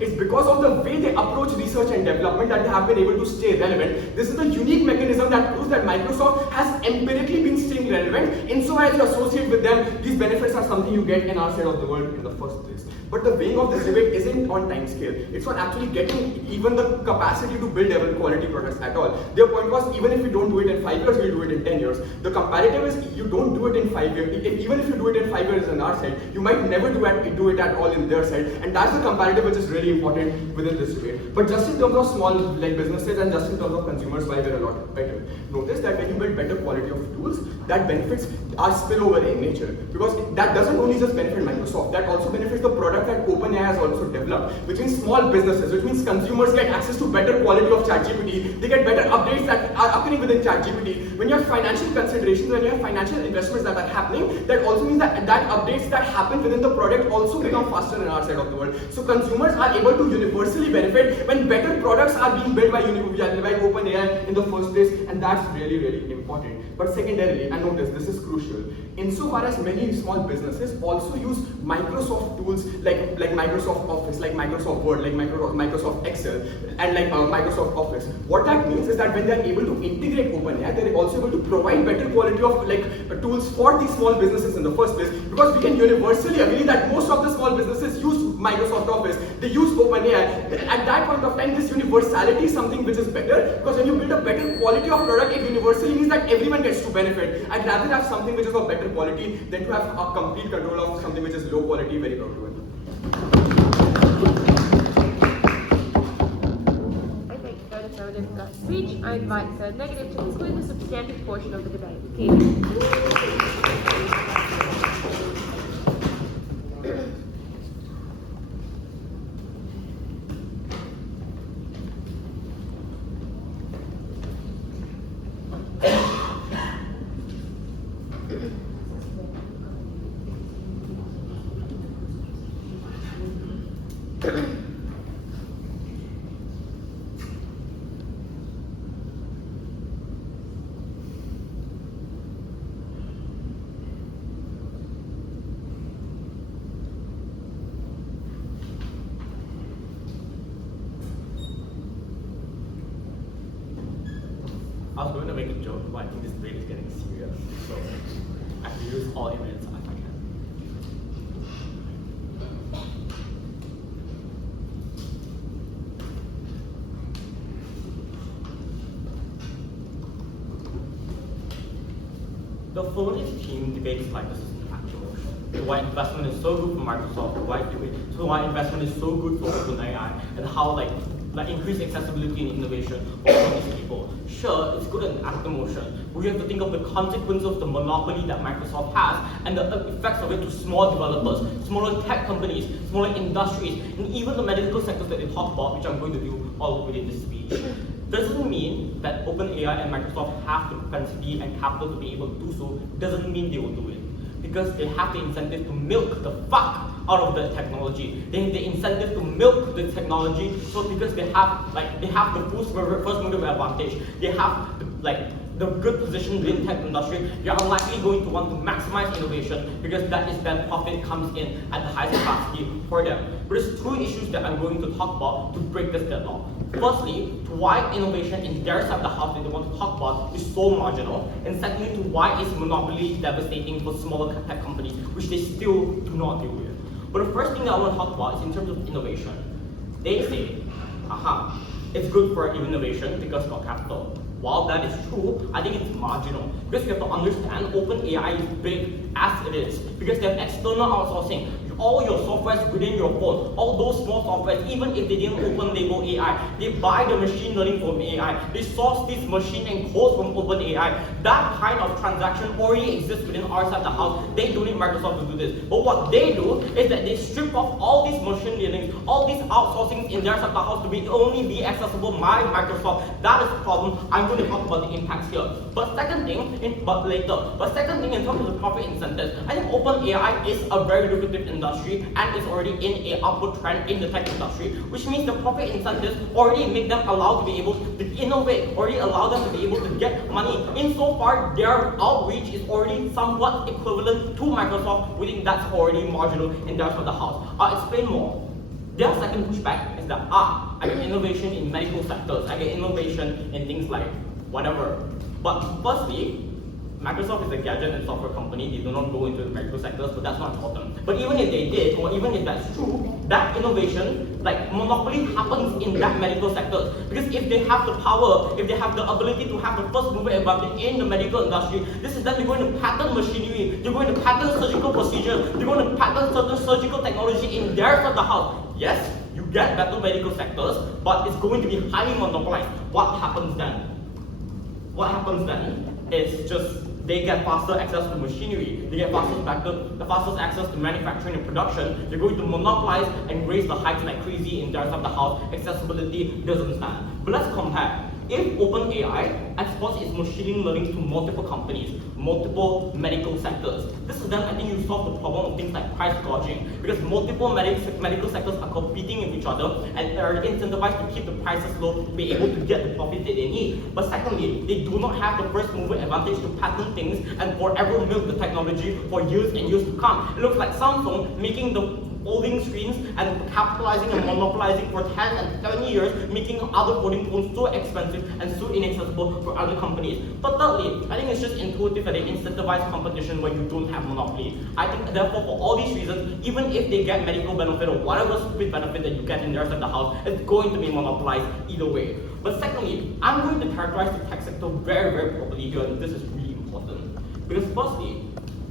It's because of the way they approach research and development that they have been able to stay relevant. This is the unique mechanism that proves that Microsoft has empirically been staying relevant. Insofar as you associate with them, these benefits are something you get in our side of the world in the first place. But the weighing of this debate isn't on time scale. It's on actually getting even the capacity to build quality products at all. Their point was, even if we don't do it in 5 years, we'll do it in 10 years. The comparative is, you don't do it in 5 years. Even if you do it in 5 years on our side, you might never do it at all in their side. And that's the comparative which is really important within this debate. But just in terms of small businesses and just in terms of consumers, why we're a lot better. Notice that when you build better quality of tools, that benefits are spillover in nature. Because that doesn't only just benefit Microsoft, that also benefits the product that OpenAI has also developed, which means small businesses, which means consumers get access to better quality of ChatGPT, they get better updates that are occurring within ChatGPT. When you have financial considerations, when you have financial investments that are happening, that also means that updates that happen within the product also become faster in our side of the world. So consumers are able to universally benefit when better products are being built by OpenAI in the first place, and that's really, really important. But secondarily, and notice this is crucial, insofar as many small businesses also use Microsoft tools like Microsoft Office, like Microsoft Word, like Microsoft Excel, and like Microsoft Office. What that means is that when they're able to integrate OpenAI, they're also able to provide better quality of tools for these small businesses in the first place, because we can universally agree that most of the small businesses use Microsoft Office, they use OpenAI. At that point of time, this universality is something which is better, because when you build a better quality of product, it universally means that everyone gets to benefit. I'd rather have something which is of better quality than to have a complete control of something which is low quality, very proud to it. I thank third affirmative for that speech. I invite third negative to conclude the substantive portion of the debate. Keith. I was going to make a joke, but I think this debate is getting serious. So I can use all evidence as I can. The Affirmative team debates like this is an actual motion. Why investment is so good for Microsoft, why investment is so good for OpenAI, and how like increased accessibility and innovation for all these people. Sure, it's good and active motion. We have to think of the consequence of the monopoly that Microsoft has and the effects of it to small developers, smaller tech companies, smaller industries, and even the medical sectors that they talk about, which I'm going to do all within this speech. Doesn't mean that OpenAI and Microsoft have the propensity and capital to be able to do so. Doesn't mean they will do it. Because they have the incentive to milk the fuck out of the technology. They have the incentive to milk the technology, so because they have the first mover advantage. They have the good position within tech industry. You're unlikely going to want to maximize innovation because that is when profit comes in at the highest capacity for them. But there's two issues that I'm going to talk about to break this deadlock. Firstly, to why innovation in their side of the house that they want to talk about is so marginal, and secondly, to why is monopoly devastating for smaller tech companies, which they still do not deal with. But the first thing that I want to talk about is in terms of innovation. They say, it's good for innovation because of capital. While that is true, I think it's marginal. Because you have to understand OpenAI is big as it is. Because they have external outsourcing. All your software is within your phone. All those small software, even if they didn't open label AI, they buy the machine learning from AI. They source this machine and code from OpenAI. That kind of transaction already exists within our side of the house. They don't need Microsoft to do this. But what they do is that they strip off all these machine learning, all these outsourcing in their side of the house to only be accessible by Microsoft. That is the problem. I'm going to talk about the impacts here. But second thing, in terms of the profit incentives, I think OpenAI is a very lucrative industry and is already in an upward trend in the tech industry, which means the profit incentives already make them allowed to be able to innovate, already allow them to be able to get money. Insofar, their outreach is already somewhat equivalent to Microsoft. We think that's already marginal in their side of the house. I'll explain more. Their second pushback is that I get innovation in medical sectors, I get innovation in things like whatever. But firstly, Microsoft is a gadget and software company. They do not go into the medical sectors, but that's not important. But even if they did, or even if that's true, that innovation, monopoly happens in that medical sector. Because if they have the power, if they have the ability to have the first mover advantage in the medical industry, this is that they're going to patent machinery, they're going to patent surgical procedures, they're going to patent certain surgical technology in their side of the house. Yes, you get better medical sectors, but it's going to be highly monopolized. What happens then? What happens then is just they get faster access to machinery, they get the fastest access to manufacturing and production. They're going to monopolize and raise the heights like crazy in their side of the house. Accessibility doesn't stand. But let's compare. If OpenAI exports its machine learning to multiple companies, multiple medical sectors, this is then I think you solve the problem of things like price gouging, because multiple medical sectors are competing with each other and are incentivized to keep the prices low to be able to get the profit that they need. But secondly, they do not have the first mover advantage to patent things and forever milk the technology for years and years to come. It looks like Samsung making the folding screens and capitalizing and monopolizing for 10 and 20 years, making other folding phones so expensive and so inaccessible for other companies. But thirdly, I think it's just intuitive that they incentivize competition when you don't have monopoly. I think therefore for all these reasons, even if they get medical benefit or whatever stupid benefit that you get in their side of the house, it's going to be monopolized either way. But secondly, I'm going to characterize the tech sector very, very properly here, and this is really important. Because firstly,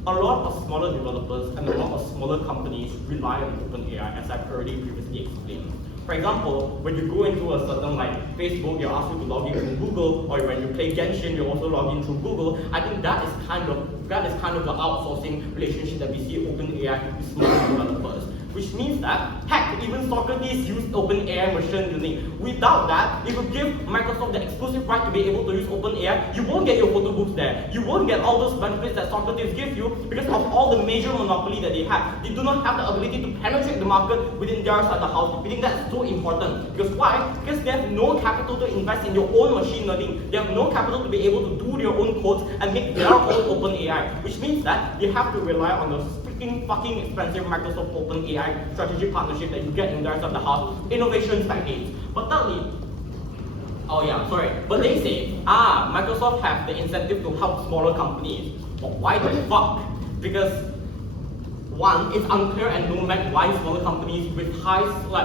a lot of smaller developers and a lot of smaller companies rely on OpenAI, as I've already previously explained. For example, when you go into a certain Facebook, you're asked you to log in through Google, or when you play Genshin, you also log in through Google. I think that is kind of the outsourcing relationship that we see OpenAI with smaller developers. Which means that, heck, even Socrates used OpenAI machine learning. Without that, if you give Microsoft the exclusive right to be able to use OpenAI, you won't get your photo books there. You won't get all those benefits that Socrates gives you because of all the major monopoly that they have. They do not have the ability to penetrate the market within their side of the house. We think that's so important. Because why? Because they have no capital to invest in your own machine learning. They have no capital to be able to do their own codes and make their own OpenAI. Which means that they have to rely on the fucking expensive Microsoft OpenAI strategic partnership that you get in the rest of the house. Innovation stagnates. But thirdly, Oh yeah, sorry. But they say, Microsoft have the incentive to help smaller companies. But why the fuck? Because one, it's unclear and no matter why smaller companies with high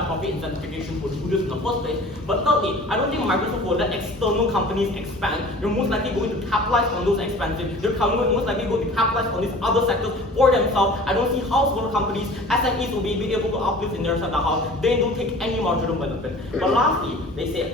profit incentivization would do this in the first place. But thirdly, I don't think Microsoft will let external companies expand. You're most likely going to capitalize on those expenses. You're most likely going to capitalize on these other sectors for themselves. I don't see how smaller companies, SMEs will be able to uplift in their side of the house. They don't take any marginal benefit. But lastly, they say,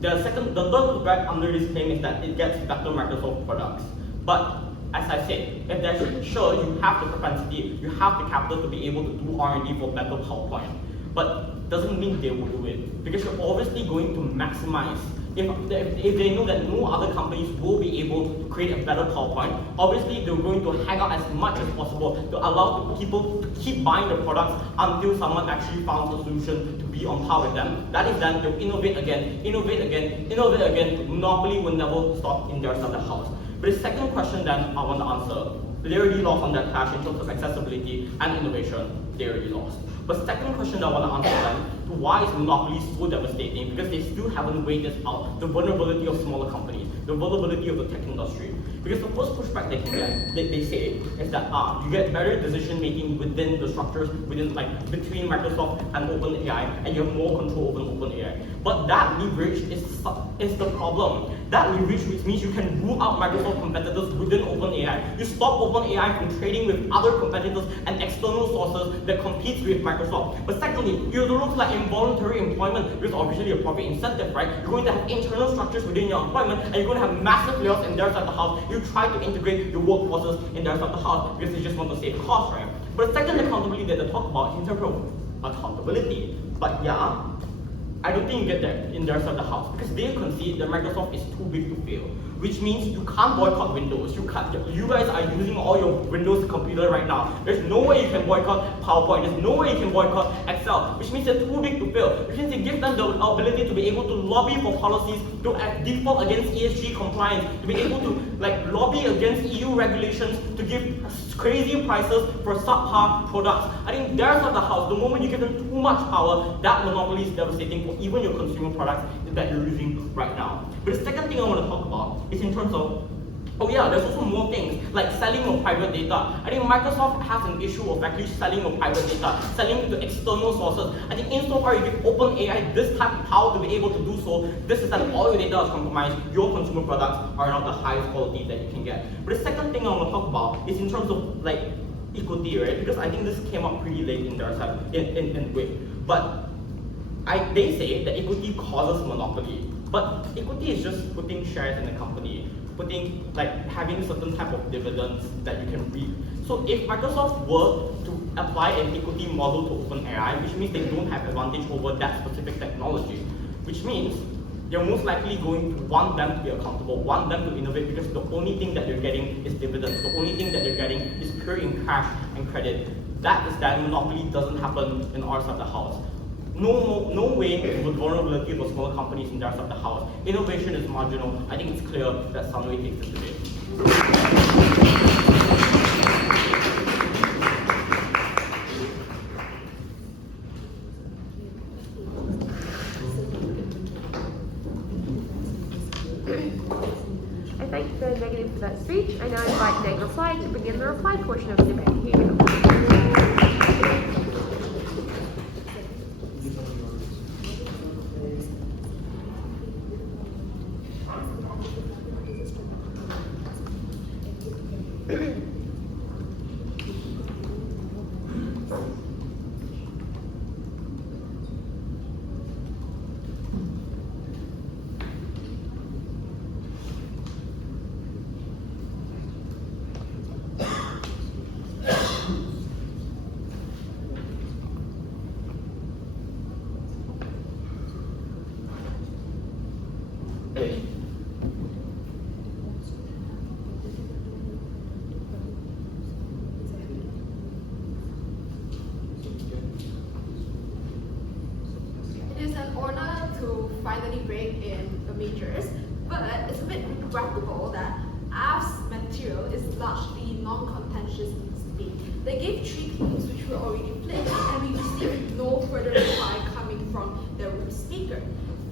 the third pushback under this claim is that it gets better Microsoft products. But as I said, if they're sure you have the propensity, you have the capital to be able to do R&D for better PowerPoint. But doesn't mean they will do it. Because you're obviously going to maximize. If they know that no other companies will be able to create a better PowerPoint, obviously they're going to hang out as much as possible to allow people to keep buying the products until someone actually found a solution to be on par with them. That is then they'll innovate again, monopoly will never stop in their side of the house. But the second question then I want to answer, they already lost on that clash in terms of accessibility and innovation, they already lost. But second question that I want to answer then, to why is monopoly so devastating? Because they still haven't weighed this out, the vulnerability of smaller companies, the vulnerability of the tech industry. Because the first pushback they can get, they say, is that you get better decision making within the structures, between Microsoft and OpenAI, and you have more control over OpenAI. But that leverage is the problem. That leverage, which means you can rule out Microsoft competitors within OpenAI. You stop OpenAI from trading with other competitors and external sources that competes with Microsoft. But secondly, you look like involuntary employment, which is obviously a profit incentive, right? You're going to have internal structures within your employment, and you're going to have massive layoffs in their side of the house. You try to integrate your workforces in their side of the house because they just want to save costs, right? But the second accountability that they talk about is in terms of accountability. But yeah, I don't think you get that in their side of the house because they concede that Microsoft is too big to fail, which means you can't boycott Windows. You guys are using all your Windows computer right now. There's no way you can boycott PowerPoint. There's no way you can boycott Excel, which means they're too big to fail. Which means they give them the ability to be able to lobby for policies, to default against ESG compliance, to be able to lobby against EU regulations, to give crazy prices for subpar products. I think their side of the house, the moment you give them too much power, that monopoly is devastating for even your consumer products that you're using right now. But the second thing I want to talk about is in terms of, there's also more things like selling of private data. I think Microsoft has an issue of actually selling of private data, selling to external sources. I think insofar you give OpenAI this type of power to be able to do so, this is that all your data is compromised, your consumer products are not the highest quality that you can get. But the second thing I want to talk about is in terms of equity, right? Because I think this came up pretty late in their side, in WIP. But they say that equity causes monopoly. But equity is just putting shares in a company, having certain type of dividends that you can reap. So if Microsoft were to apply an equity model to OpenAI, which means they don't have advantage over that specific technology, which means you're most likely going to want them to be accountable, want them to innovate, because the only thing that you're getting is dividends. The only thing that you're getting is pure in cash and credit. That is that monopoly doesn't happen in our side of the house. No way with vulnerability of smaller companies in their side of the house. Innovation is marginal. I think it's clear that Sunway takes this debate. I thank the negative for that speech. I now invite Nate Reply to begin the reply portion of the debate. Here you go. finally break in the majors, but it's a bit regrettable that Av's material is largely non-contentious in this debate. They gave 3 claims which were already flipped, and we received no further reply coming from the room speaker.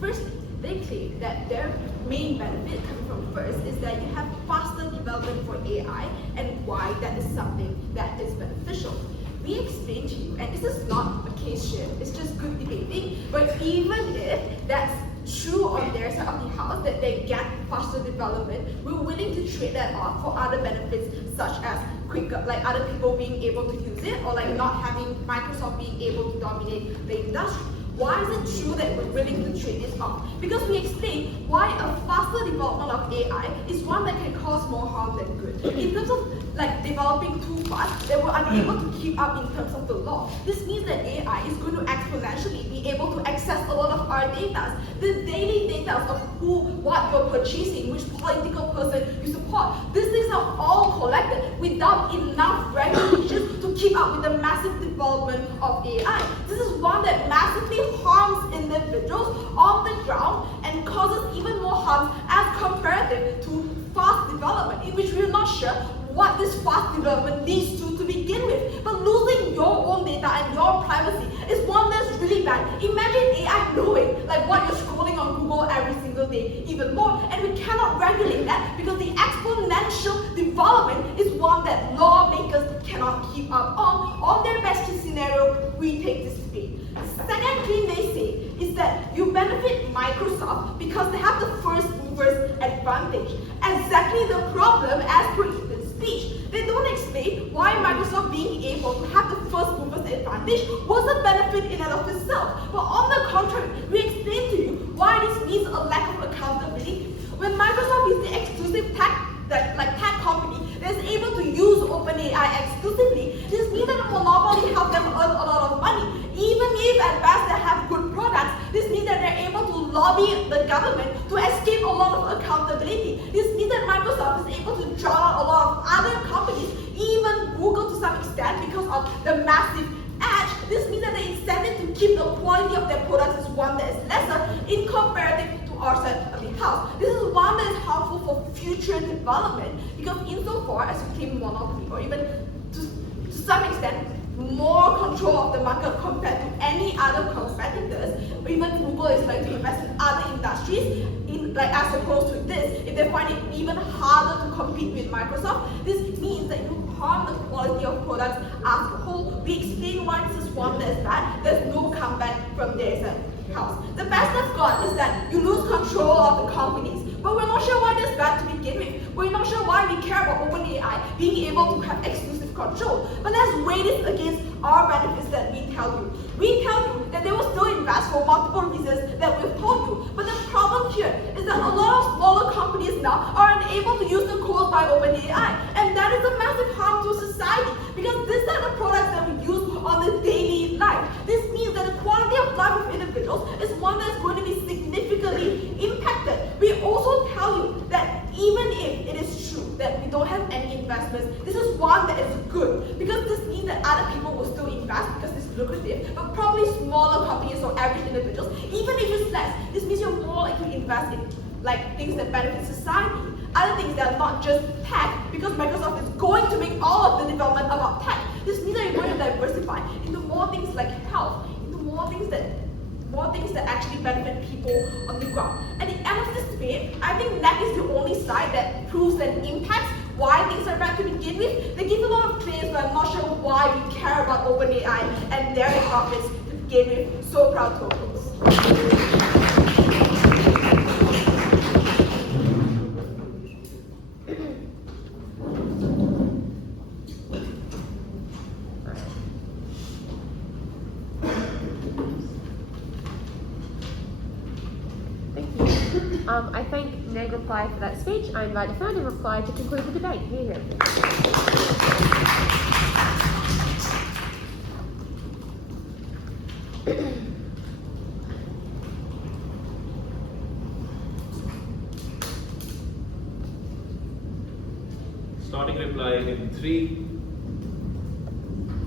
Firstly, they claim that their main benefit coming from first is that you have faster development for AI and why that is something that is beneficial. We explained to you, and this is not a case share, it's just good debating, but even if that's true on their side of the house, that they get faster development, we're willing to trade that on for other benefits such as quicker, like other people being able to use it, or like not having Microsoft being able to dominate the industry. Why is it true that we're willing to trade this off? Because we explain why a faster development of AI is one that can cause more harm than good. In terms of like developing too fast, that we're unable to keep up in terms of the law. This means that AI is going to exponentially be able to access a lot of our data, the daily data of who, what you're purchasing, which political person you support. These things are all collected without enough regulations to keep up with the massive development of AI. This is one that massively harms individuals on the ground and causes even more harm as comparative to fast development, in which we're not sure what this fast development leads to begin with. But losing your own data and your privacy is one that's really bad. Imagine AI knowing like what you're scrolling on Google every single day, even more, and we cannot regulate that because the exponential development is one that lawmakers cannot keep up on. On their best case scenario, we take this debate. Second thing they say is that you benefit Microsoft because they have the first movers advantage. Exactly the problem as per Ethan's speech. They don't explain why Microsoft being able to have the first movers advantage was a benefit in and of itself. But on the contrary, we explain to you why this means a lack of accountability. When Microsoft is the exclusive tech company that's able to use OpenAI exclusively, this means that the monopoly helps them earn a lot of money. Even if at best they have good products, this means that they're able to lobby the government to escape a lot of accountability. This means that Microsoft is able to drown out a lot of other companies, even Google to some extent because of the massive edge. This means that the incentive to keep the quality of their products is one that is lesser in comparative to our side of the house. This is one that is harmful for future development because insofar as you claim monopoly or even to some extent more control of the market compared to any other competitors, even Google is like to invest in other industries, as opposed to this, if they find it even harder to compete with Microsoft, this means that you harm the quality of products as a whole. We explain why this is one that is bad. There's no comeback from their side of the house. The best they've got is that you lose control of the companies, but we're not sure why that's bad to begin with. We're not sure why we care about OpenAI being able to have exclusive control. But let's weigh this against our benefits that we tell you. We tell you that they will still invest for multiple reasons that we've told you. But the problem here is that a lot of smaller companies now are unable to use the codes by OpenAI. And that is a massive harm to society because these are the products that we use on the daily life. This means that the quality of life of individuals is one that's going to be significantly impacted. We also tell you that even if it is true that we don't have any investments, this is one that is good because this means that other people will still invest because it's lucrative, but probably smaller companies or average individuals, even if it's less, this means you're more likely to invest in like things that benefit society, other things that are not just tech, because Microsoft is going to make all of the development about tech. This means that you're going to diversify into more things like health, into more things that actually benefit people on the ground. At the end of this debate, I think that is the only side that proves and impacts why things are bad to begin with. They give a lot of claims, but I'm not sure why we care about OpenAI and their profits to begin with. So proud tokens. I thank Neg Reply for that speech. I invite Affirmative Reply to conclude the debate. Here. Starting reply in 3,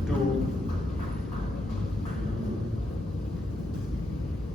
2,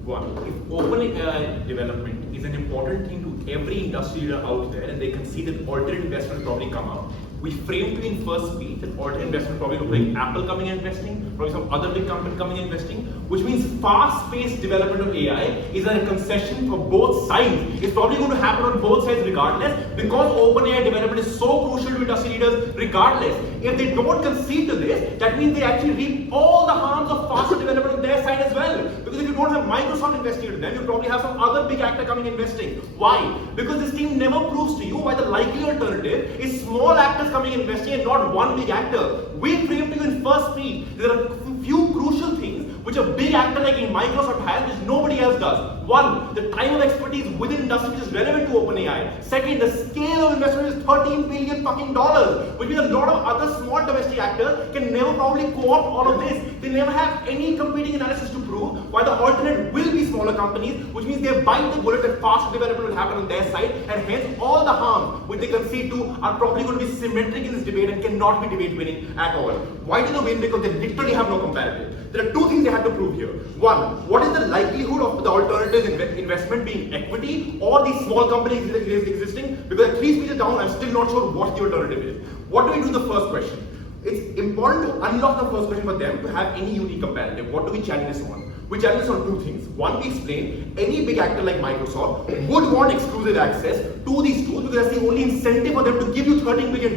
1. If OpenAI development is an important thing to every industry leader out there, and they can see that alternate investment will probably come out. We framed it in first speech that alternate investment probably look like Apple coming and investing, probably some other big company coming and investing, which means fast-paced development of AI is a concession for both sides. It's probably going to happen on both sides regardless, because OpenAI development is so crucial to industry leaders regardless. If they don't concede to this, that means they actually reap all the harms of faster development on their side as well. Because if you don't have Microsoft investing into them, you'll probably have some other big actor coming investing. Why? Because this team never proves to you why the likely alternative is small actors coming investing and not one big actor. We framed to you in first speech. There are a few crucial things which a big actor like Microsoft has, which nobody else does. One, the time of expertise within industry which is relevant to OpenAI. Second, the scale of investment is $13 billion fucking dollars, which means a lot of other small domestic actors can never probably co-opt all of this. They never have any competing analysis to prove why the alternate will be smaller companies, which means they bite the bullet that faster development will happen on their side, and hence all the harm which they concede to are probably going to be symmetric in this debate and cannot be debate winning at all. Why do they win? Because they literally have no comparative. There are two things they have to prove here. One, what is the likelihood of the alternative investment being equity or these small companies existing? Because at 3 speeches down, I'm still not sure what the alternative is. What do we do the first question? It's important to unlock the first question for them to have any unique comparative. What do we challenge this on? We challenge this on two things. One, we explain any big actor like Microsoft would want exclusive access to these tools because that's the only incentive for them to give you $13 billion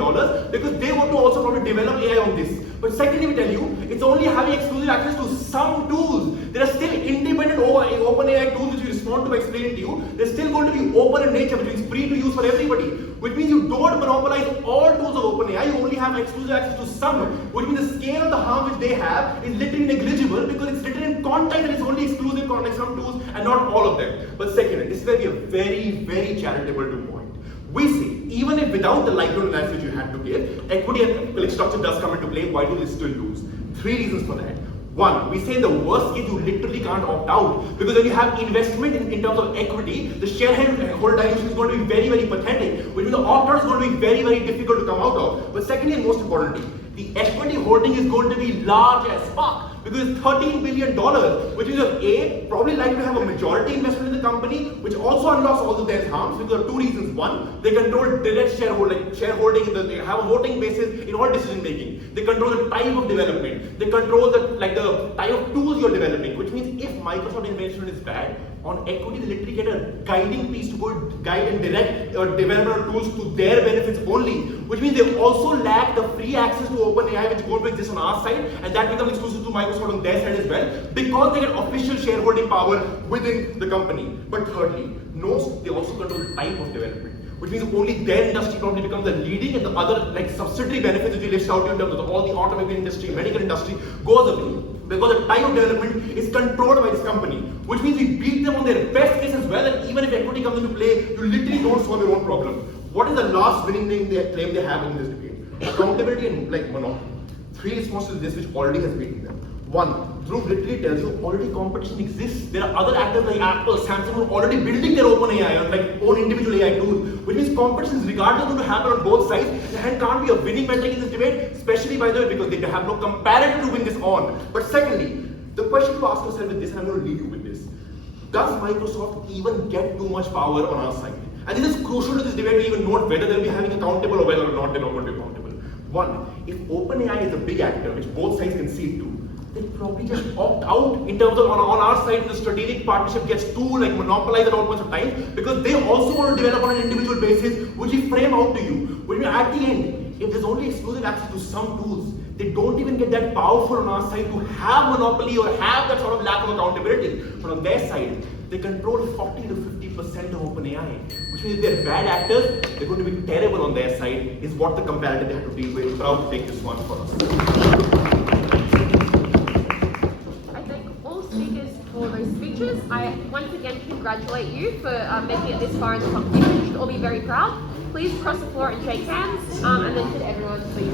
because they want to also probably develop AI on this. But secondly, we tell you, it's only having exclusive access to some tools. There are still independent OpenAI tools which we respond to by explaining to you. They're still going to be open in nature, which means free to use for everybody. Which means you don't monopolize all tools of OpenAI, you only have exclusive access to some. Which means the scale of the harm which they have is literally negligible because it's written in context and it's only exclusive to some tools and not all of them. But second, this is where we are very, very charitable to point. We say, even if without the likelihood analysis you had to give, equity and structure does come into play, why do they still lose? 3 reasons for that. One, we say in the worst case you literally can't opt out because when you have investment in terms of equity, the shareholder dilution is going to be very, very pathetic, which means the opt-out is going to be very, very difficult to come out of. But secondly and most importantly, the equity holding is going to be large as fuck. Because it's $13 billion, which is A, probably likely to have a majority investment in the company, which also unlocks all of their harms because of 2 reasons. One, they control direct shareholding, they have a voting basis in all decision making. They control the type of development. They control the type of tools you're developing, which means if Microsoft investment is bad, on equity they literally get a guiding piece to go guide and direct developer tools to their benefits only, which means they also lack the free access to OpenAI which is going to exist on our side, and that becomes exclusive to Microsoft on their side as well because they get official shareholding power within the company. But thirdly, they also control the type of development, which means only their industry probably becomes the leading and the other subsidiary benefits which we list out in terms of all the automobile industry, medical industry goes away. Because the type of development is controlled by this company, which means we beat them on their best case as well, and even if equity comes into play, you literally don't solve your own problem. What is the last winning thing they claim they have in this debate? Accountability and monopoly. 3 responses to this which already has beaten them. 1, Dhruv literally tells you already competition exists. There are other actors like Apple, Samsung who are already building their OpenAI on own individual AI tools, which means competition is regardless going to happen on both sides and can't be a winning metric in this debate, especially by the way because they have no comparator to win this on. But secondly, the question to ask yourself is this, and I'm going to leave you with this. Does Microsoft even get too much power on our side? And this is crucial to this debate to even note whether they'll be having accountable or whether or not they're not going to be accountable. 1, if OpenAI is a big actor, which both sides concede to, they'll probably just opt out in terms of on our side the strategic partnership gets too monopolized at all points of time because they also want to develop on an individual basis which we frame out to you. When you're at the end, if there's only exclusive access to some tools, they don't even get that powerful on our side to have monopoly or have that sort of lack of accountability. But on their side, they control 40 to 50% of OpenAI, which means if they're bad actors, they're going to be terrible on their side, is what the comparative they have to deal with. Proud to take this one for us. For those speeches. I once again congratulate you for making it this far in the competition. You should all be very proud. Please cross the floor and shake hands, and then could everyone please.